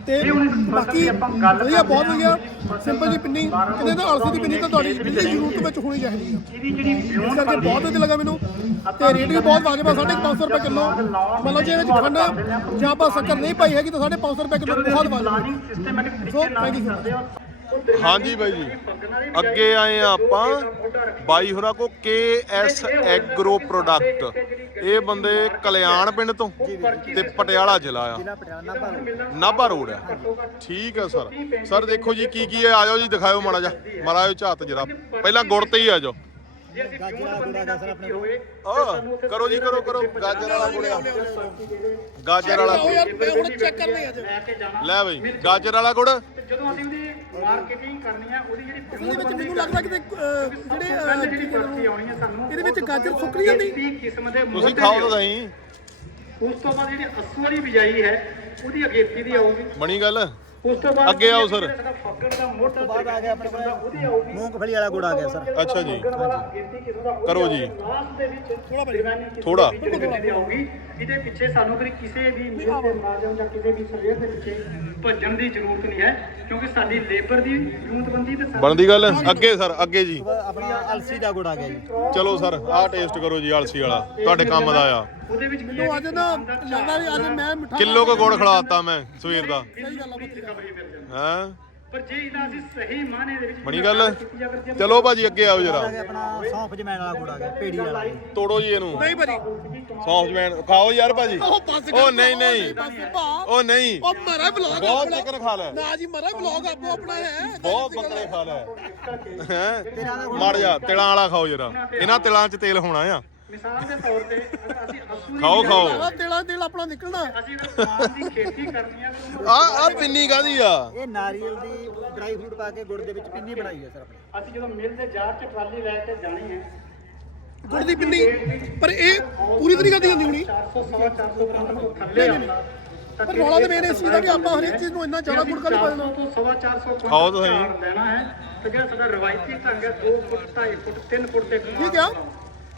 ਤੇ ਇਹ ਹੁਣ ਬਾਕੀ ਆਪਾਂ ਗੱਲ ਵਧੀਆ ਬਹੁਤ ਕਰਦੇ ਹਾਂ ਵਧੀਆ। ਸਿੰਪਲ ਜੀ ਪਿੰਨੀ ਕਹਿੰਦੇ ਤਾਂ ਅਲਸੀ ਦੀ ਪਿੰਨੀ ਤਾਂ ਤੁਹਾਡੀ ਬਿਜਲੀ ਜ਼ਰੂਰਤ ਵਿੱਚ ਹੋਣੀ ਚਾਹੀਦੀ ਹੈ ਇਹਦੀ ਜਿਹੜੀ ਇਸ ਬਿਊਨ ਕਰਕੇ ਬਹੁਤ ਵਧੀਆ ਲੱਗਾ ਮੈਨੂੰ। ਤੇ ਰੇਟ ਵੀ ਬਹੁਤ ਵਾਜਬ ਆ 550 ਰੁਪਏ ਕਿਲੋ। ਮਤਲਬ ਜੇ ਵਿੱਚ ਖੰਡ ਜਾਂ ਆਪਾਂ ਸ਼ੱਕਰ ਨਹੀਂ ਪਾਈ ਹੈਗੀ ਤਾਂ 550 ਰੁਪਏ ਕਿਲੋ ਬਹੁਤ ਵਾਜਬ ਹੈ ਪਲਾਨਿੰਗ ਸਿਸਟਮੈਟਿਕ ਤਰੀਕੇ ਨਾਲ ਕਰਦੇ ਹੋ। ਹਾਂਜੀ ਬਾਈ ਜੀ। ਅੱਗੇ ਆਏ ਆ ਆਪਾਂ। ਬਾਈ ਹੋਰਾਂ ਕੋ ਕੇ ਐਸ ਐਗਰੋ ਪ੍ਰੋਡਕਟ। ਇਹ ਬੰਦੇ ਕਲਿਆਣ ਪਿੰਡ ਤੋਂ ਤੇ ਪਟਿਆਲਾ ਜ਼ਿਲ੍ਹਾ ਆ। ਨਾਭਾ ਰੋਡ। ਆ। ਠੀਕ ਆ ਸਰ। ਸਰ ਦੇਖੋ ਜੀ ਕੀ ਕੀ ਹੈ ਆ। ਜਾਓ ਜੀ ਦਿਖਾਓ ਮਾੜਾ ਜਾ ਮਾਰਾਓ ਝਾਤ ਜਰਾ। ਪਹਿਲਾਂ ਗੁੜ ਤੇ ਹੀ ਆ ਜਾਓ ਆ ਕਰੋ ਜੀ ਕਰੋ ਕਰੋ। ਗਾਜਰ ਵਾਲਾ ਗੁੜ ਆ। ਗਾਜਰ ਵਾਲਾ ਲੈ ਬਈ ਗਾਜਰ ਵਾਲਾ ਗੁੜ। ਜਦੋਂ ਅਸੀਂ ਉਹਦੀ ਮਾਰਕੀਟਿੰਗ ਕਰਨੀ ਆ ਉਹਦੀ ਜਿਹੜੀ ਇਹਦੇ ਵਿੱਚ ਮੈਨੂੰ ਲੱਗਦਾ ਕਿ ਜਿਹੜੇ ਜਿਹੜੀ ਕੁਆਲਿਟੀ ਆਉਣੀ ਆ ਸਾਨੂੰ ਇਹਦੇ ਵਿੱਚ ਗਾਜਰ ਸੁੱਕ ਨਹੀਂ ਜਾਂਦੀ? 30 ਕਿਸਮ ਦੇ ਤੁਸੀਂ ਖਾਓ ਤਾਂ ਸਹੀ। ਉਸ ਤੋਂ ਬਾਅਦ ਜਿਹੜੀ ਅਸੂ ਵਾਲੀ ਬਿਜਾਈ ਹੈ ਉਹਦੀ ਅਗੇਤੀ ਦੀ ਆਊਗੀ। ਬਣੀ ਗੱਲ? ਉਸ ਤੋਂ ਬਾਅਦ ਅੱਗੇ ਆਓ ਸਰ। ਜਿਹੜਾ ਫੱਗੜ ਦਾ ਮੋਟਾ ਬਾਅਦ ਆ ਗਿਆ ਆਪਣੇ ਕੋਲ। ਉਹਦੀ ਆਊਗੀ। ਮੂੰਗਫਲੀ ਵਾਲਾ ਗੁੜ ਆ ਗਿਆ ਸਰ। ਅੱਛਾ ਜੀ। ਕਰੋ ਜੀ। ਥੋੜਾ ਇਹਦੇ ਪਿੱਛੇ ਸਾਨੂੰ ਫਿਰ ਕਿਸੇ ਵੀ ਮਿਲ ਦੇ ਮਾਜਮ ਜਾਂ ਕਿਸੇ ਵੀ ਸਵੇਰ ਦੇ ਪਿੱਛੇ ਭੱਜਣ ਦੀ ਜ਼ਰੂਰਤ ਨਹੀਂ ਹੈ ਕਿਉਂਕਿ ਸਾਡੀ ਲੇਬਰ ਦੀ ਜ਼ਰੂਰਤਬੰਦੀ ਤੇ ਬਣਦੀ ਗੱਲ ਅੱਗੇ ਸਰ ਅੱਗੇ ਜੀ। ਆਪਣਾ ਅਲਸੀ ਦਾ ਗੁੜ ਆ ਗਿਆ ਜੀ। ਚਲੋ ਸਰ ਆਹ ਟੇਸਟ ਕਰੋ ਜੀ ਆਲਸੀ ਵਾਲਾ। ਤੁਹਾਡੇ ਕੰਮ ਦਾ ਆ। ਉਹਦੇ ਵਿੱਚ ਕੀ ਮੈਨੂੰ ਅੱਜ ਨਾ ਲੱਗਦਾ ਵੀ ਅੱਜ ਮੈਂ ਮਿੱਠਾ ਕਿਲੋ ਕੁ ਗੁੜ ਖਿਲਾਤਾ ਮੈਂ ਸਵੇਰ ਦਾ। ਹੈਂ। ਪਰ ਜੇ ਇਹਦਾ ਅਸੀਂ ਸਹੀ ਮਾਨੇ ਦੇ ਵਿੱਚ ਬਣੀ ਗੱਲ। ਚਲੋ ਭਾਜੀ ਅੱਗੇ ਆਓ ਜਰਾ। ਆਪਣਾ ਸੌਂਫ ਜਮੈਣ ਵਾਲਾ ਗੁੜ ਆ ਗਿਆ ਪੇੜੀ ਵਾਲਾ। ਤੋੜੋ ਜੀ ਇਹਨੂੰ। ਨਹੀਂ ਭਾਜੀ। ਸੌਂਫ ਜਵੈਣ ਖਾਓ ਯਾਰ ਭਾਜੀ। ਉਹ ਬਸ ਉਹ ਨਹੀਂ ਨਹੀਂ। ਬਸ ਭਾ। ਉਹ ਨਹੀਂ। ਉਹ ਮਰਾ ਬਲੌਗ ਬਹੁਤ ਚਿਕਨ ਖਾ ਲੈ। ਨਾ ਜੀ ਮਰਾ ਬਲੌਗ ਆਪੋ ਆਪਣਾ ਹੈ। ਬਹੁਤ ਬੱਕਰੇ ਖਾ ਲੈ। ਹੈ? ਮਰ ਜਾ ਤਿਲਾਂ ਵਾਲਾ ਖਾਓ ਜਰਾ। ਇਹਨਾਂ ਤਿਲਾਂ 'ਚ ਤੇਲ ਹੋਣਾ ਆ। ਮਿਸਾਲ ਦੇ ਤੌਰ ਤੇ ਅਸੀਂ ਅਸੂ ਖਾਓ ਖਾਓ। ਸਾਰਾ ਤੇਲਾ ਤੇਲ ਆਪਣਾ ਨਿਕਲਣਾ ਅਸੀਂ ਅਗਰ ਪਾਨ ਦੀ ਖੇਤੀ ਕਰਨੀ ਆ ਤਾਂ ਆ ਆ ਪਿੰਨੀ ਕਾਦੀ ਆ? ਇਹ ਨਾਰੀਅਲ ਦੀ ਡਰਾਈ ਫਰੂਟ ਪਾ ਕੇ ਗੁੜ ਦੇ ਵਿੱਚ ਪਿੰਨੀ ਬਣਾਈ ਹੈ ਸਰ ਆਪਣੀ। ਅਸੀਂ ਜਦੋਂ ਮਿਲ ਦੇ ਜਾਰ ਚ ਟਰਾਲੀ ਲੈ ਕੇ ਜਾਣੀ ਹੈ ਗੁੜ ਦੀ ਪਿੰਨੀ? ਪਰ ਇਹ ਪੂਰੀ ਤਰੀਕਾ ਦੀ ਹੁੰਦੀ ਹੋਣੀ। 400 ਸਵਾ 400 ਗ੍ਰਾਮ ਤੋਂ ਥੱਲੇ ਆਉਣਾ ਪਰ ਰੌਲਾ ਤੇ ਮੇਰੇ ਇਸ ਚੀਜ਼ ਦਾ ਵੀ ਆਪਾਂ ਹਰੇਕ ਚੀਜ਼ ਨੂੰ ਇੰਨਾ ਜ਼ਿਆਦਾ ਗੁੜ ਕਾਲੀ ਪਾ ਦੇਣਾ 400 ਤੋਂ ਸਵਾ 400 ਖਾਓ ਤਾਂ। ਕੁਇੰਟਲ ਲੈਣਾ ਹੈ। ਤੇ ਜਿਹੜਾ ਸਾਡਾ ਰਵਾਇਤੀ ਢੰਗ ਹੈ 2 ਫੁੱਟ 2.5 ਫੁੱਟ 3 ਫੁੱਟ ਤੇ ਠੀਕ ਆ।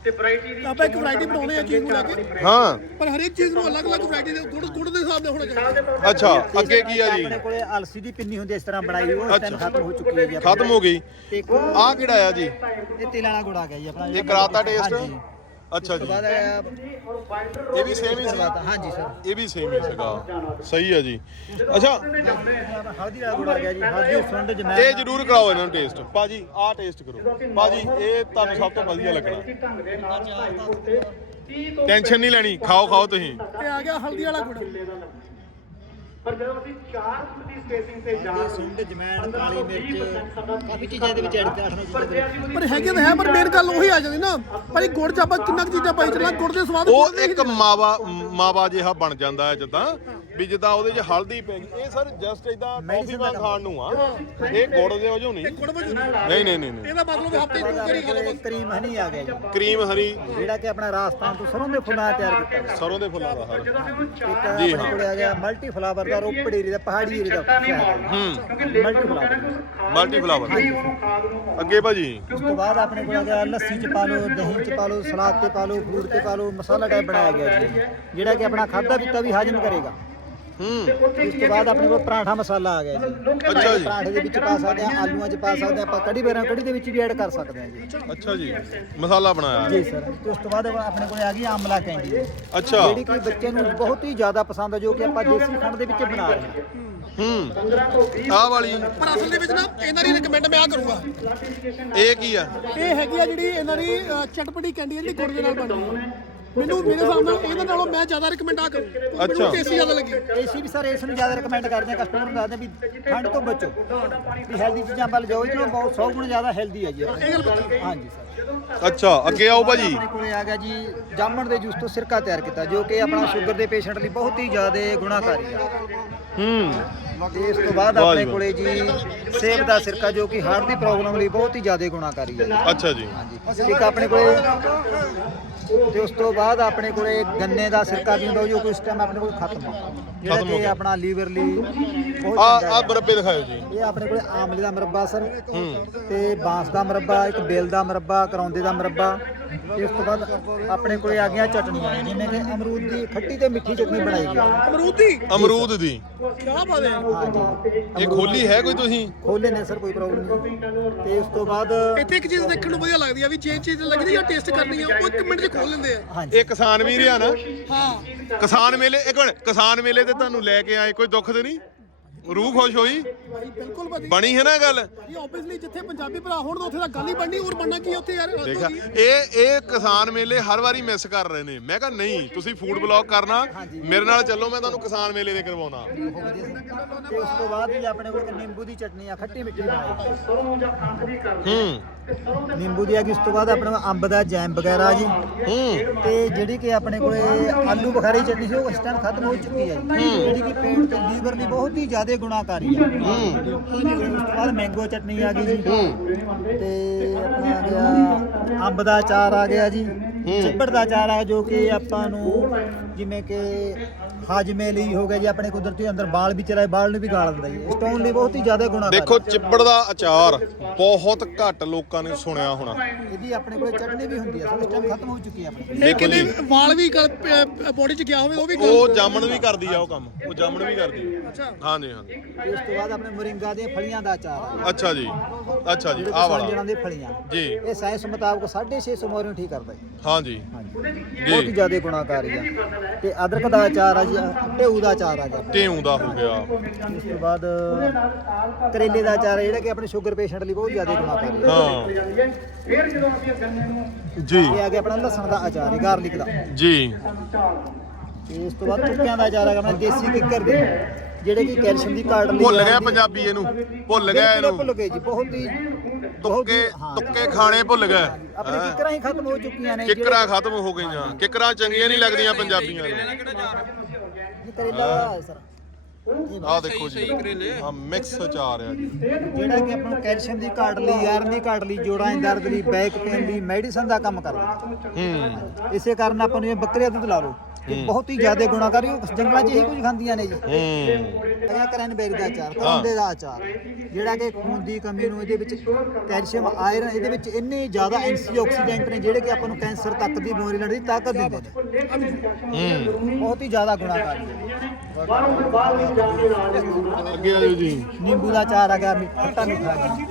ਤੇ ਵੈਰਾਈਟੀ ਦੀ ਆਪਾਂ ਇੱਕ ਵੈਰਾਈਟੀ ਬਣਾਉਣੇ ਆ ਚੀਜ਼ ਨੂੰ ਲੈ ਕੇ। ਹਾਂ। ਪਰ ਹਰੇਕ ਚੀਜ਼ ਨੂੰ ਅਲੱਗ-ਅਲੱਗ ਵੈਰਾਈਟੀ ਦੇ ਗੁੜ ਗੁੜ ਦੇ ਹਿਸਾਬ ਨਾਲ ਹੋਣਾ ਚਾਹੀਦਾ। ਅੱਛਾ ਅੱਗੇ ਕੀ ਆ ਜੀ? ਆਪਣੇ ਕੋਲੇ ਅਲਸੀ ਦੀ ਪਿੰਨੀ ਹੁੰਦੀ ਇਸ ਤਰ੍ਹਾਂ ਬਣਾਈ ਉਹ ਇਸ ਟਾਈਮ ਖਤਮ ਹੋ ਚੁੱਕੀ ਹੈ ਜੀ। ਖਤਮ ਹੋ ਗਈ। ਆ ਕਿਹੜਾ ਆ ਜੀ? ਇਹ ਤਿਲ ਵਾਲਾ ਗੁੜ ਆ ਗਿਆ ਜੀ ਆਪਣਾ। ਇਹ ਕਰਾਤਾ ਟੇਸਟ ਹਾਂਜੀ। ਅੱਛਾ ਜੀ। ਬਾਅਦ ਇਹ ਵੀ ਸੇਮ ਹੀ ਸੀਗਾ ਹਾਂਜੀ ਸਰ ਇਹ ਵੀ ਸੇਮ ਹੀ ਸੀਗਾ। ਸਹੀ ਹੈ ਜੀ। ਅੱਛਾ। ਹਲਦੀ ਵਾਲਾ ਗੁੜ ਆ ਗਿਆ ਜੀ ਹਲਦੀ ਸੁੰਡ ਜਮੈਣ ਇਹ ਜ਼ਰੂਰ ਕਰਾਓ ਇਹਨਾਂ ਨੂੰ ਟੇਸਟ ਭਾਜੀ ਆਹ ਟੇਸਟ ਕਰੋ। ਭਾਜੀ ਇਹ ਤੁਹਾਨੂੰ ਸਭ ਤੋਂ ਵਧੀਆ ਲੱਗਣਾ। ਢੰਗ ਦੇ ਨਾਲ 2.5 ਫੁੱਟ ਤੇ 30 ਤੋਂ ਟੈਨਸ਼ਨ ਨਹੀਂ ਲੈਣੀ ਖਾਓ ਖਾਓ ਤੁਸੀਂ। ਇਹ ਆ ਗਿਆ ਹਲਦੀ ਵਾਲਾ ਗੁੜ। ਪਰ ਜਦੋਂ ਅਸੀਂ 4 ਫੁੱਟ ਦੀ ਸਪੇਸਿੰਗ ਤੇ ਜਾ ਸੁੰਡ ਜਮੈਣ ਕਾਲੀ ਮਿਰਚ ਕਾਫੀ ਚੀਜ਼ਾਂ ਦੇ ਵਿੱਚ ਐਡ ਕਰ ਪਰ ਜੇ ਅਸੀਂ ਉਹਦੀ ਪਰ ਹੈਗੇ ਤਾਂ ਹੈ ਪਰ ਮੇਨ ਗੱਲ ਉਹੀ ਆ ਜਾਂਦੀ ਨਾ। ਪਰ ਇਹ ਗੁੜ ਚ ਆਪਾਂ ਕਿੰਨਾ ਕੁ ਚੀਜ਼ਾਂ ਪਾਈ ਚੱਲਾਂ ਗੁੜ ਦੇ ਸਵਾਦ ਉਹ ਇੱਕ ਮਾਵਾ ਮਾਵਾ ਜਿਹਾ ਬਣ ਜਾਂਦਾ ਹੈ ਜਿੱਦਾਂ। ਵੀ ਜਿੱਦਾਂ ਉਹਦੇ 'ਚ ਹਲਦੀ ਪੈ ਗਈ। ਇਹ ਸਰ ਜਸਟ ਇਦਾਂ ਕਾਫੀ ਵਾਂ ਖਾਣ ਨੂੰ ਆ। ਇਹ ਗੁੜ ਦੇ ਵਜੋਂ ਨਹੀਂ। ਗੁੜ ਵਜੋਂ ਨਹੀਂ ਨਹੀਂ ਨਹੀਂ ਨਹੀਂ। ਇਹਦਾ ਮਤਲਬ ਹਫ਼ਤੇ ਦੋ ਵਾਰੀ ਖਾ ਲਓ ਕਰੀਮ ਹਨੀ ਆ ਗਿਆ ਜੀ। ਕਰੀਮ ਹਰੀ ਜਿਹੜਾ ਕਿ ਆਪਣਾ ਰਾਜਸਥਾਨ ਤੋਂ ਸਰੋਂ ਦੇ ਫੁੱਲਾਂ ਦਾ ਤਿਆਰ ਕੀਤਾ ਗਿਆ। ਸਰੋਂ ਦੇ ਫੁੱਲਾਂ ਦਾ ਹਰ। ਇੱਕ ਜੀ ਆਪਣੇ ਹਾਂ। ਕੋਲੇ ਆ ਗਿਆ ਮਲਟੀ ਫਲਾਵਰ ਦਾ ਰੋਪੜ ਏਰੀਆ ਦਾ ਪਹਾੜੀ ਏਰੀਆ ਦਾ ਹੈ। ਨੂੰ ਮਲਟੀ ਫਲਾਵਰ ਖਾਦ ਨੂੰ ਅੱਗੇ ਭਾਜੀ। ਉਸ ਤੋਂ ਬਾਅਦ ਆਪਣੇ ਕੋਲ ਆ ਗਿਆ ਲੱਸੀ ਚ ਪਾ ਲਓ ਦਹੀਂ ਚ ਪਾ ਲਓ ਸਲਾਦ ਤੇ ਪਾ ਲਓ ਫਰੂਟ ਤੇ ਪਾ ਲਓ ਮਸਾਲਾ ਟਾਈਪ ਬਣਾਇਆ ਗਿਆ ਜੀ। ਜਿਹੜਾ ਕਿ ਆਪਣਾ ਖਾਦਾ ਪੀਤਾ ਵੀ ਹਜਮ ਕਰੇਗਾ। ਉਸ ਤੋਂ ਬਾਅਦ ਆਪਣੇ ਕੋਲ ਪਰਾਠਾ ਮਸਾਲਾ ਆ ਗਿਆ ਜੀ। ਅੱਛਾ ਜੀ। ਪਰਾਠੇ ਦੇ ਵਿੱਚ ਪਾ ਸਕਦੇ ਆ ਆਲੂਆਂ ਚ ਪਾ ਸਕਦੇ ਆ ਆਪਾਂ ਕੜੀ ਬੇਰਾਂ ਕੜੀ ਦੇ ਵਿੱਚ ਵੀ ਐਡ ਕਰ ਸਕਦੇ ਆ ਜੀ। ਅੱਛਾ ਜੀ। ਮਸਾਲਾ ਬਣਾਇਆ। ਜੀ ਸਰ ਤੇ ਉਸ ਤੋਂ ਬਾਅਦ ਆਪਣੇ ਕੋਲ ਆ ਗਈ ਆਮਲਾ ਕੈਂਡੀ। ਅੱਛਾ। ਜਿਹੜੀ ਕਿ ਬੱਚੇ ਨੂੰ ਬਹੁਤ ਹੀ ਜ਼ਿਆਦਾ ਪਸੰਦ ਹੈ ਜੋ ਕਿ ਆਪਾਂ ਦੇਸੀ ਖੰਡ ਦੇ ਵਿੱਚ ਬਣਾ ਰਹੇ ਹਾਂ। ਹੂੰ। ਆਹ ਵਾਲੀ। ਪਰ ਅਸਲ ਦੇ ਵਿੱਚ ਨਾ ਇਹਨਾਂ ਦੀ ਰეკਮੈਂਡ ਮੈਂ ਆ ਕਰੂੰਗਾ। ਇਹ ਕੀ ਆ? ਇਹ ਹੈਗੀ ਆ ਜਿਹੜੀ ਇਹਨਾਂ ਦੀ ਚਟਪਟੀ ਕੈਂਡੀ ਆ ਜਿਹੜੀ ਗੁੜ ਦੇ ਨਾਲ ਬਣਦੀ ਹੈ। ਮੈਨੂੰ ਮੇਰੇ ਹਿਸਾਬ ਨਾਲ ਨਾਲੋਂ ਮੈਂ ਜ਼ਿਆਦਾ ਰਿਕਮੈਂਡ ਆ ਕਰੂੰ। ਅੱਛਾ। ਏਸੀ ਜ਼ਿਆਦਾ ਲੱਗੀ। ਏਸੀ ਵੀ ਸਰ ਇਸ ਨੂੰ ਜ਼ਿਆਦਾ ਰეკਮੈਂਡ ਕਰਦੇ ਆ। ਕਸਟਮਰ ਨੂੰ ਦੱਸਦੇ ਵੀ ਠੰਡ ਤੋਂ ਬਚੋ। ਵੀ ਹੈਲਦੀ ਚੀਜ਼ਾਂ ਵੱਲ ਜਾਓ। ਇਹ ਬਹੁਤ 100 ਗੁਣ ਜ਼ਿਆਦਾ ਹੈਲਦੀ ਹੈ ਜੀ। ਹਾਂਜੀ ਸਰ। ਅੱਛਾ ਅੱਗੇ ਆਓ ਭਾਜੀ। ਕੋਲੇ ਆ ਗਿਆ ਜੀ ਜਾਮਣ ਦੇ ਜੂਸ ਤੋਂ ਸਿਰਕਾ ਤਿਆਰ ਕੀਤਾ ਜੋ ਕਿ ਆਪਣਾ ਸ਼ੂਗਰ ਦੇ ਪੇਸ਼ੈਂਟ ਲਈ ਬਹੁਤ ਹੀ ਜ਼ਿਆਦਾ ਗੁਣਾਕਾਰੀ ਹੈ ਹੂੰ। ਇਸ ਤੋਂ ਬਾਅਦ ਆਪਣੇ ਕੋਲੇ ਜੀ ਸੇਬ ਦਾ ਸਿਰਕਾ ਜੋ ਕਿ ਹਾਰਟ ਦੀ ਪ੍ਰੋਬਲਮ ਲਈ ਬਹੁਤ ਹੀ ਜ਼ਿਆਦਾ ਗੁਣਾਕਾਰੀ ਹੈ। ਅੱਛਾ ਜੀ। ਹਾਂਜੀ। ਇੱਕ ਆਪਣੇ ਕੋਲੇ ਤੇ ਉਸ ਤੋਂ ਬਾਅਦ ਆਪਣੇ ਕੋਲੇ ਗੰਨੇ ਦਾ ਸਿਰਕਾ ਵੀ ਹੁੰਦਾ ਜੋ ਕਿ ਇਸ ਟਾਈਮ ਆਪਣੇ ਕੋਲ ਖਤਮ ਹੈ ਜਿਹੜਾ ਕਿ ਗਿਆ। ਆਪਣਾ ਲੀਵਰ ਲਈ ਬਹੁਤ ਆ ਆ ਹੈ। ਬਰੱਬੇ ਦਿਖਾਓ ਜੀ। ਇਹ ਆਪਣੇ ਕੋਲੇ ਆਮਲੇ ਦਾ ਮੁਰੱਬਾ ਸਰ। ਤੇ ਬਾਂਸ ਦਾ ਮੁਰੱਬਾ ਇੱਕ ਬੇਲ ਦਾ ਮੁਰੱਬਾ ਕਰੌਂਦੇ ਦਾ ਮੁਰੱਬਾ। ਤੇ ਉਸ ਤੋਂ ਬਾਅਦ ਆਪਣੇ ਕੋਲੇ ਆ ਗਈਆਂ ਚਟਨੀਆਂ ਜਿਵੇਂ ਕਿ ਅਮਰੂਦ ਦੀ ਖੱਟੀ ਤੇ ਮਿੱਠੀ ਚਟਨੀ ਬਣਾਈ ਗਈ ਹੈ। ਅਮਰੂਦੀ ਅਮਰੂਦ ਦੀ। ਕੀ ਬਾਤ ਹੈ। ਹਾਂਜੀ। ਇਹ ਖੋਲੀ ਹੈ ਕੋਈ ਤੁਸੀਂ? ਖੋਲੇ ਨੇ ਸਰ ਕੋਈ ਪ੍ਰੋਬਲਮ ਨਹੀਂ। ਤੇ ਉਸ ਤੋਂ ਬਾਅਦ ਇੱਥੇ ਇੱਕ ਚੀਜ਼ ਦੇਖਣ ਨੂੰ ਵਧੀਆ ਲੱਗਦੀ ਆ ਵੀ ਜੇ ਚੀਜ਼ ਲੱਗਦੀ ਆ ਟੇਸਟ ਕਰਨੀ ਆ ਉਹ ਇੱਕ ਮਿੰਟ 'ਚ ਖੋਲ ਲੈਂਦੇ ਆ। ਹਾਂਜੀ। ਇਹ ਕਿਸਾਨ ਵੀਰ ਆ ਨਾ। ਹਾਂ। ਕਿਸਾਨ ਮੇਲੇ ਇੱਕ ਮਿੰਟ ਕਿਸਾਨ ਮੇਲੇ ਤੇ ਤੁਹਾਨੂੰ ਲੈ ਕੇ ਆਏ ਕੋਈ ਦੁੱਖ ਤੇ ਨਹੀਂ? ਰੂਹ ਖੁਸ਼ ਹੋਈ? ਭਾਈ ਬਿਲਕੁਲ ਭਾਜੀ। ਬਣੀ ਹੈ ਨਾ ਗੱਲ? ਭਾਜੀ ਆਬਵੀਅਸਲੀ ਜਿੱਥੇ ਪੰਜਾਬੀ ਭਰਾ ਹੋਣ ਤਾਂ ਉੱਥੇ ਤਾਂ ਗੱਲ ਹੀ ਬਣਨੀ ਹੋਰ ਬਣਨਾ ਕੀ ਉੱਥੇ ਯਾਰ? ਦੇਖਿਆ ਇਹ ਇਹ ਕਿਸਾਨ ਮੇਲੇ ਹਰ ਵਾਰੀ ਮਿਸ ਕਰ ਰਹੇ ਨੇ। ਮੈਂ ਕਿਹਾ ਨਹੀਂ ਤੁਸੀਂ ਫੂਡ ਬਲੌਗ ਕਰਨਾ। ਮੇਰੇ ਨਾਲ ਚੱਲੋ ਮੈਂ ਤੁਹਾਨੂੰ ਕਿਸਾਨ ਮੇਲੇ ਦੇ ਕਰਵਾਉਣਾ। ਤੇ ਉਸ ਤੋਂ ਬਾਅਦ ਵੀ ਆਪਣੇ ਕੋਲ ਨਿੰਬੂ ਦੀ ਚਟਨੀ ਆ ਖੱਟੀ ਮਿੱਠੀ ਹੂੰ। ਨਿੰਬੂ ਦੀ ਆ ਗਈ ਉਸ ਤੋਂ ਬਾਅਦ ਆਪਣੇ ਕੋਲ ਅੰਬ ਦਾ ਜੈਮ ਵਗੈਰਾ ਜੀ। ਹੂੰ। ਤੇ ਜਿਹੜੀ ਕਿ ਆਪਣੇ ਕੋਲੇ ਆਲੂ ਬੁਖਾਰੀ ਚਟਨੀ ਸੀ ਉਹ ਇਸ ਟਾਈਮ ਖਤਮ ਹੋ ਚੁੱਕੀ ਹੈ। ਜਿਹੜੀ ਕਿ ਪੇਟ ਤੇ ਲੀਵਰ ਲਈ ਬਹੁਤ ਹੀ ਜ਼ਿਆਦਾ ਗੁਣਾਕਾਰੀ ਹੈ ਤੇ ਉਸ ਤੋਂ ਬਾਅਦ ਮੈਂਗੋ ਚਟਨੀ ਆ ਗਈ ਜੀ। ਤੇ ਆਪਣਾ ਆ ਗਿਆ ਅੰਬ ਦਾ ਅਚਾਰ ਆ ਗਿਆ ਜੀ। ਚਿੱਬੜ ਦਾ ਅਚਾਰ ਆ ਜੋ ਕਿ ਆਪਾਂ ਨੂੰ ਜਿਵੇਂ ਕਿ ਹਾਜਮੇ ਲਈ ਹੋ ਗਿਆ ਜੀ ਆਪਣੇ ਕੁਦਰਤੀ ਅੰਦਰ ਬਾਲ ਵੀ ਚਲਾਏ ਬਾਲ ਨੂੰ ਵੀ ਗਾਲ ਦਿੰਦਾ ਜੀ। ਸਟੋਨ ਲਈ ਬਹੁਤ ਹੀ ਜ਼ਿਆਦਾ ਗੁਣਾਕਾਰੀ ਦੇਖੋ ਚਿੱਬੜ ਦਾ ਅਚਾਰ ਬਹੁਤ ਘੱਟ ਲੋਕਾਂ ਨੇ ਸੁਣਿਆ ਹੋਣਾ। ਇਹਦੀ ਆਪਣੇ ਕੋਲ ਚਟਨੀ ਵੀ ਹੁੰਦੀ ਹੈ ਸੋ ਇਸ ਟਾਈਮ ਖਤਮ ਹੋ ਚੁੱਕੀ ਹੈ ਆਪਣੀ। ਇਹ ਦੇਖੋ ਜੀ ਵਾਲ ਵੀ ਬੋਡੀ 'ਚ ਗਿਆ ਹੋਵੇ ਉਹ ਵੀ ਉਹ ਜਾਮਣ ਵੀ ਕਰਦੀ ਆ ਉਹ ਕੰਮ ਉਹ ਜਾਮਣ ਵੀ ਕਰਦੀ ਆ। ਅੱਛਾ। ਹਾਂਜੀ ਹਾਂਜੀ। ਉਸ ਤੋਂ ਬਾਅਦ ਆਪਣੇ ਮੋਰਿੰਗਾ ਦੀਆਂ ਫਲੀਆਂ ਦਾ ਅਚਾਰ ਆ। ਅੱਛਾ ਜੀ ਅੱਛਾ ਜੀ ਆਹ ਜਣਾਂ ਵਾਲਾ ਦੇ ਫਲੀਆਂ। ਜੀ। ਇਹ ਸਾਇੰਸ ਮੁਤਾਬਕ 650 ਮੋਰੀ ਨੂੰ ਠੀਕ ਕਰਦਾ ਜੀ। ਹਾਂਜੀ। ਬਹੁਤ ਹੀ ਜੀ ਜ਼ਿਆਦਾ ਗੁਣਾਕਾਰੀ ਆ। ਤੇ ਅਦਰਕ ਦਾ ਅਚਾਰ ਆ ਜੀ ਢੇਊ ਦਾ ਅਚਾਰ ਆ ਗਿਆ। ਟੇਉਂ ਦਾ ਹੋ ਗਿਆ। ਉਸ ਤੋਂ ਬਾਅਦ ਕਰੇਲੇ ਦਾ ਅਚਾਰ ਆ ਜਿਹੜਾ ਕਿ ਆਪਣੇ ਸ਼ੂਗਰ ਪੇਸ਼ੈਂਟ ਲਈ ਬਹੁਤ ਜ਼ਿਆਦਾ ਗੁਣਾਕਾਰੀ ਹਾਂ ਫਿਰ ਜਦੋਂ ਅਸੀਂ ਗੰਨੇ ਨੂੰ ਜੀ। ਇਹ ਆ ਗਿਆ ਆਪਣਾ ਲਸਣ ਦਾ ਅਚਾਰ ਹੈ ਗਾਰਲਿਕ ਦਾ। ਜੀ। ਤੇ ਉਸ ਤੋਂ ਬਾਅਦ ਤੁੱਕਿਆਂ ਦਾ ਅਚਾਰ ਆ ਗਿਆ ਆਪਣਾ ਦੇਸੀ ਕਿੱਕਰ ਦੇ। ਜਿਹੜੇ ਕਿ ਕੈਲਸ਼ੀਅਮ ਦੀ ਘਾਟ ਲਈ ਭੁੱਲ ਗਿਆ ਪੰਜਾਬੀ ਇਹਨੂੰ। ਭੁੱਲ ਗਿਆ ਬਿਲਕੁਲ ਭੁੱਲ ਇਹਨੂੰ ਗਏ ਜੀ ਬਹੁਤ ਹੀ ਬਹੁਤ ਤੁੱਕੇ ਹੀ- ਹਾਂ। ਤੁੱਕੇ ਖਾਣੇ ਭੁੱਲ ਗਏ। ਆਪਣੇ ਕਿੱਕਰਾਂ ਹੀ ਖਤਮ ਹੋ ਚੁੱਕੀਆਂ ਨੇ ਕਿਕਰਾਂ ਖਤਮ ਹੋ ਗਈਆਂ। ਕਿਕਰਾਂ ਚੰਗੀਆਂ ਨਹੀਂ ਲੱਗਦੀਆਂ ਪੰਜਾਬੀਆਂ ਨੂੰ। ਹੈ? ਸਰ। ਆਹ ਦੇਖੋ ਜੀ। ਆ ਮਿਕਸ ਅਚਾਰ ਆ ਜੀ। ਜਿਹੜਾ ਕਿ ਆਪਾਂ ਨੂੰ ਕੈਲਸ਼ੀਅਮ ਦੀ ਘਾਟ ਲਈ ਆਇਰਨ ਦੀ ਘਾਟ ਲਈ ਜੋੜਾਂ ਦੀ ਦਰਦ ਲਈ ਬੈਕ ਪੇਨ ਲਈ ਮੈਡੀਸਨ ਦਾ ਕੰਮ ਕਰਦਾ ਹੂੰ। ਇਸੇ ਕਾਰਨ ਆਪਾਂ ਨੂੰ ਇਹ ਬੱਕਰੀਆਂ ਦੁੱਧ ਲਾ ਲਓ ਇਹ ਬਹੁਤ ਹੀ ਜ਼ਿਆਦਾ ਗੁਣਾਕਾਰੀ ਉਹ ਜੰਗਲਾਂ 'ਚ ਇਹੀ ਕੁਝ ਖਾਂਦੀਆਂ ਨੇ ਜੀ। ਹੂੰ। ਹੈਗਾ ਕਰੈਨਬੇਰੀ ਦਾ ਅਚਾਰ ਕਰੰਦੇ ਦਾ ਅਚਾਰ ਜਿਹੜਾ ਕਿ ਖੂਨ ਦੀ ਕਮੀ ਨੂੰ ਇਹਦੇ ਵਿੱਚ ਕੈਲਸ਼ੀਅਮ ਆਇਰਨ ਇਹਦੇ ਵਿੱਚ ਇੰਨੇ ਜ਼ਿਆਦਾ ਐਂਟੀਆਕਸੀਡੈਂਟ ਨੇ ਜਿਹੜੇ ਕਿ ਆਪਾਂ ਨੂੰ ਕੈਂਸਰ ਤੱਕ ਦੀ ਬਿਮਾਰੀ ਲੜਨ ਦੀ ਤਾਕਤ ਦਿੰਦੇ ਨੇ ਹੂੰ। ਬਹੁਤ ਹੀ ਜ਼ਿਆਦਾ ਗੁਣਾਕਾਰੀ ਹੈ। ਅੱਗੇ ਆ ਜਾਓ ਜੀ। ਨਿੰਬੂ ਦਾ ਅਚਾਰ ਆ ਗਿਆ ਖੱਟਾ ਮਿੱਠਾ ਜੀ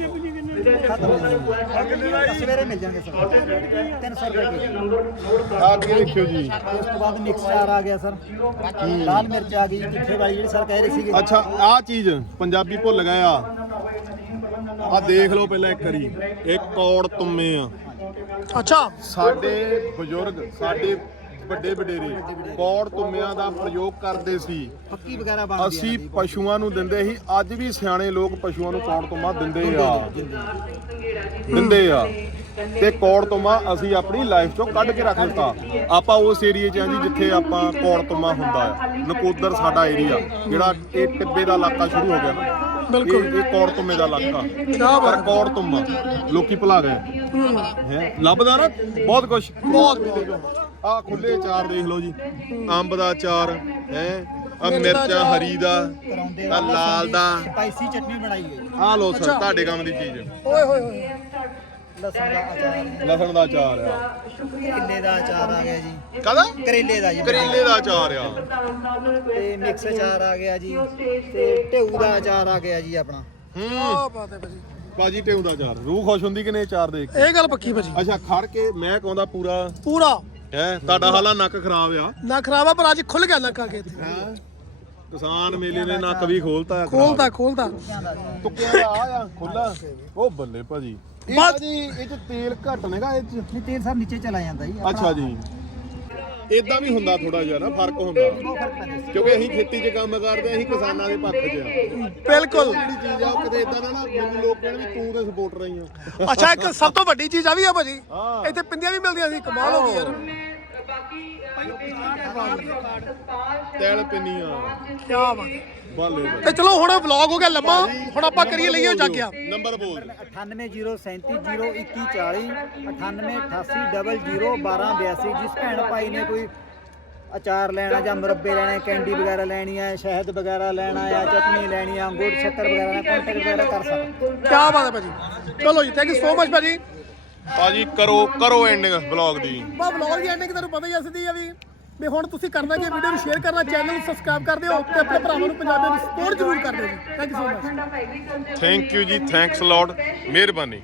ਖਤਮ ਹੋ ਜਾਊਗਾ। ਸਵੇਰੇ ਮਿਲ ਜਾਣਗੇ ਸਰ। 300 ਰੁਪਏ ਕਿਲੋ। ਆ ਅੱਗੇ ਦੇਖਿਓ ਜੀ। ਉਸ ਤੋਂ ਬਾਅਦ ਮਿਕਸ ਅਚਾਰ ਆ ਗਿਆ ਸਰ। ਲਾਲ ਮਿਰਚ ਆ ਗਈ ਤਿੱਖੇ ਵਾਲੀ ਜਿਹੜੀ ਸਰ ਕਹਿ ਰਹੇ ਸੀਗੇ। ਅੱਛਾ ਆ ਚੀਜ਼ ਪੰਜਾਬੀ ਭੁੱਲ ਗਏ ਆ। ਆ ਦੇਖ ਲਓ ਪਹਿਲਾਂ ਇੱਕ ਵਾਰੀ। ਇਹ ਕੌੜ ਤੁੰਮੇ ਆ। ਅੱਛਾ। ਸਾਡੇ ਬਜ਼ੁਰਗ ਸਾਡੇ ਵੱਡੇ ਵਡੇਰੇ ਕੌੜ ਤੁੰਮਿਆਂ ਦਾ ਪ੍ਰਯੋਗ ਕਰਦੇ ਸੀ। ਪੱਕੀ ਵਗੈਰਾ ਬਣਦੀ ਅਸੀਂ ਪਸ਼ੂਆਂ ਨੂੰ ਦਿੰਦੇ ਸੀ। ਅੱਜ ਵੀ ਸਿਆਣੇ ਲੋਕ ਪਸ਼ੂਆਂ ਨੂੰ ਕੌੜ ਤੁੰਮਾ ਦਿੰਦੇ ਆ। ਦਿੰਦੇ ਆ। ਤੇ ਕੌੜ ਤੁੰਮਾ ਅਸੀਂ ਆਪਣੀ ਲਾਈਫ ਚੋਂ ਕੱਢ ਕੇ ਰੱਖ ਦਿੱਤਾ। ਆਪਾਂ ਉਸ ਏਰੀਏ 'ਚ ਆ ਜੀ ਜਿੱਥੇ ਆਪਾਂ ਕੌੜ ਤੁੰਮਾ ਹੁੰਦਾ ਆ। ਨਕੋਦਰ ਸਾਡਾ ਏਰੀਆ ਜਿਹੜਾ ਇਹ ਟਿੱਬੇ ਦਾ ਇਲਾਕਾ ਸ਼ੁਰੂ ਹੋ ਗਿਆ ਬਿਲਕੁਲ। ਇਹ ਕੌੜ ਤੁੰਮੇ ਦਾ ਇਲਾਕਾ। ਪਰ ਕੌੜ ਤੁੰਮਾ ਲੋਕੀ ਭੁਲਾ ਗਏ। ਹੈ। ਲੱਭਦਾ ਨਾ? ਬਹੁਤ ਕੁਝ ਬਹੁਤ ਆ ਖੁੱਲੇ ਅਚਾਰ ਦੇਖ ਲਓ ਜੀ। ਅੰਬ ਦਾ ਅਚਾਰ ਹੈ? ਆ ਮਿਰਚਾਂ ਹਰੀ ਦਾ ਆ ਲਾਲ ਦਾ। ਸਪਾਈਸੀ ਚਟਨੀ ਬਣਾਈ ਹੋਈ ਆ ਲੋ ਸਰ ਤੁਹਾਡੇ ਕੰਮ ਦੀ ਚੀਜ਼। ਓਏ ਹੋਏ ਹੋਏ। ਲਸਣ ਦਾ ਅਚਾਰ ਲਸਣ ਦਾ ਅਚਾਰ ਆ। ਕਿੱਲੇ ਦਾ ਅਚਾਰ ਆ ਗਿਆ ਜੀ। ਕਾਹਦਾ? ਕਰੇਲੇ ਦਾ ਜੀ। ਕਰੇਲੇ ਦਾ ਅਚਾਰ ਆ। ਤੇ ਮਿਕਸ ਅਚਾਰ ਆ ਗਿਆ ਜੀ। ਤੇ ਢੇਊ ਦਾ ਅਚਾਰ ਆ ਗਿਆ ਜੀ ਆਪਣਾ। ਹੂੰ। ਆ ਬਾਤ ਹੈ ਭਾਜੀ। ਬਾਜੀ ਟੇਉਂ ਦਾ ਅਚਾਰ। ਰੂਹ ਖੁਸ਼ ਹੁੰਦੀ ਕਿ ਨਹੀਂ ਅਚਾਰ ਦੇਖ ਕੇ? ਇਹ ਗੱਲ ਪੱਕੀ ਭਾਜੀ। ਅੱਛਾ ਖੜ ਕੇ ਮੈਂ ਕਹਾਂਦਾ ਪੂਰਾ। ਪੂਰਾ। ਹੈ? ਤੁਹਾਡਾ ਹਾਲਾ ਨੱਕ ਖਰਾਬ ਆ। ਨਾ ਖਰਾਬਾ ਪਰ ਅੱਜ ਖੁੱਲ ਗਿਆ ਨੱਕਾ ਕੇ ਇੱਥੇ। ਹੈਂ? ਕਿਸਾਨ ਮੇਲੇ ਨੇ ਨੱਕ ਵੀ ਖੋਲਤਾ ਆ ਖਰਾਬ। ਖੋਲਦਾ ਖੋਲਦਾ ਤੁੱਕਿਆਂ ਦਾ ਆ ਆ ਖੁੱਲਾ ਉਹ ਬੱਲੇ ਭਾਜੀ। ਇਹ ਬਸ- ਭਾਜੀ ਇਹ ਚ ਤੇਲ ਘੱਟ ਨੇਗਾ ਇਹ ਚ? ਨਹੀਂ ਤੇਲ ਸਰ ਨੀਚੇ ਚਲਾ ਜਾਂਦਾ ਜੀ। ਆਪਣਾ ਅੱਛਾ ਜੀ। ਇਦਾਂ ਵੀ ਹੁੰਦਾ ਥੋੜਾ ਜਿਹਾ ਨਾ ਫ਼ਰਕ ਹੁੰਦਾ। ਕਿਉਂਕਿ ਅਸੀਂ ਖੇਤੀ 'ਚ ਕੰਮ ਕਰਦੇ ਅਸੀਂ ਕਿਸਾਨਾਂ ਦੇ ਪੱਖ 'ਚ ਆ। ਬਿਲਕੁਲ। ਜਿਹੜੀ ਚੀਜ਼ ਆ ਉਹ ਕਿਤੇ ਇਦਾਂ ਨਾ ਨਾ ਮੈਨੂੰ ਲੋਕ ਕਹਿਣ ਵੀ ਤੂੰ ਤੇ ਸਪੋਰਟਰ ਰਹੀ ਆ। ਅੱਛਾ ਇੱਕ ਸਭ ਤੋਂ ਵੱਡੀ ਚੀਜ਼ ਆ ਵੀ ਆ ਭਾਜੀ। ਹਾਂ। ਇੱਥੇ ਪਿੰਦੀਆਂ ਵੀ ਮਿਲਦੀਆਂ ਸੀ ਕਮਾਲ ਹੋ ਗਈ ਯਾਰ। ਤੈਲ ਪਿੰਨੀਆਂ। ਕੀ ਬਾਤ। ਤੇ ਚਲੋ ਹੁਣ ਵਲੌਗ ਹੋ ਗਿਆ ਲੰਮਾ ਹੁਣ ਆਪਾਂ ਕਰੀਏ ਲਈਏ ਜਾਗਿਆ ਨੰਬਰ ਬੋਲ 9803702140 9888001282 ਜਿਸ ਭੈਣ ਭਾਈ ਨੇ ਕੋਈ ਅਚਾਰ ਲੈਣਾ ਜਾਂ ਮੁਰੱਬੇ ਲੈਣੇ ਕੈਂਡੀ ਵਗੈਰਾ ਲੈਣੀ ਹੈ ਸ਼ਹਿਦ ਵਗੈਰਾ ਲੈਣਾ ਆ ਚਟਨੀ ਲੈਣੀ ਆ ਅੰਗੂਰ ਸ਼ੱਕਰ ਵਗੈਰਾ ਕੰਟੈਕਟ ਵਗੈਰਾ ਕਰ ਸਕਦਾ। ਕੀ ਬਾਤ ਹੈ ਭਾਜੀ। ਚਲੋ ਜੀ ਥੈਂਕ ਯੂ ਸੋ ਮਚ ਭਾਜੀ। ਭਾਜੀ ਕਰੋ ਕਰੋ ਐਂਡਿੰਗ ਵਲੌਗ ਦੀ। ਬਾ ਵਲੌਗ ਦੀ ਐਂਡਿੰਗ ਤੁਹਾਨੂੰ ਪਤਾ ਹੀ ਸਿੱਧੀ ਆ ਵੀ। ਵੀ ਹੁਣ ਤੁਸੀਂ ਕਰਨਾ ਕਿ ਵੀਡੀਓ ਨੂੰ ਸ਼ੇਅਰ ਕਰਨਾ ਚੈਨਲ ਨੂੰ ਸਬਸਕ੍ਰਾਈਬ ਕਰ ਦਿਓ ਤੇ ਆਪਣੇ ਭਰਾਵਾਂ ਨੂੰ ਪੰਜਾਬੀ ਨੂੰ ਸਪੋਰਟ ਜ਼ਰੂਰ ਕਰ ਦਿਓ ਜੀ। Thank you so much thank you ਜੀ ਥੈਂਕਸ ਅ ਲੋਟ ਮਿਹਰਬਾਨੀ।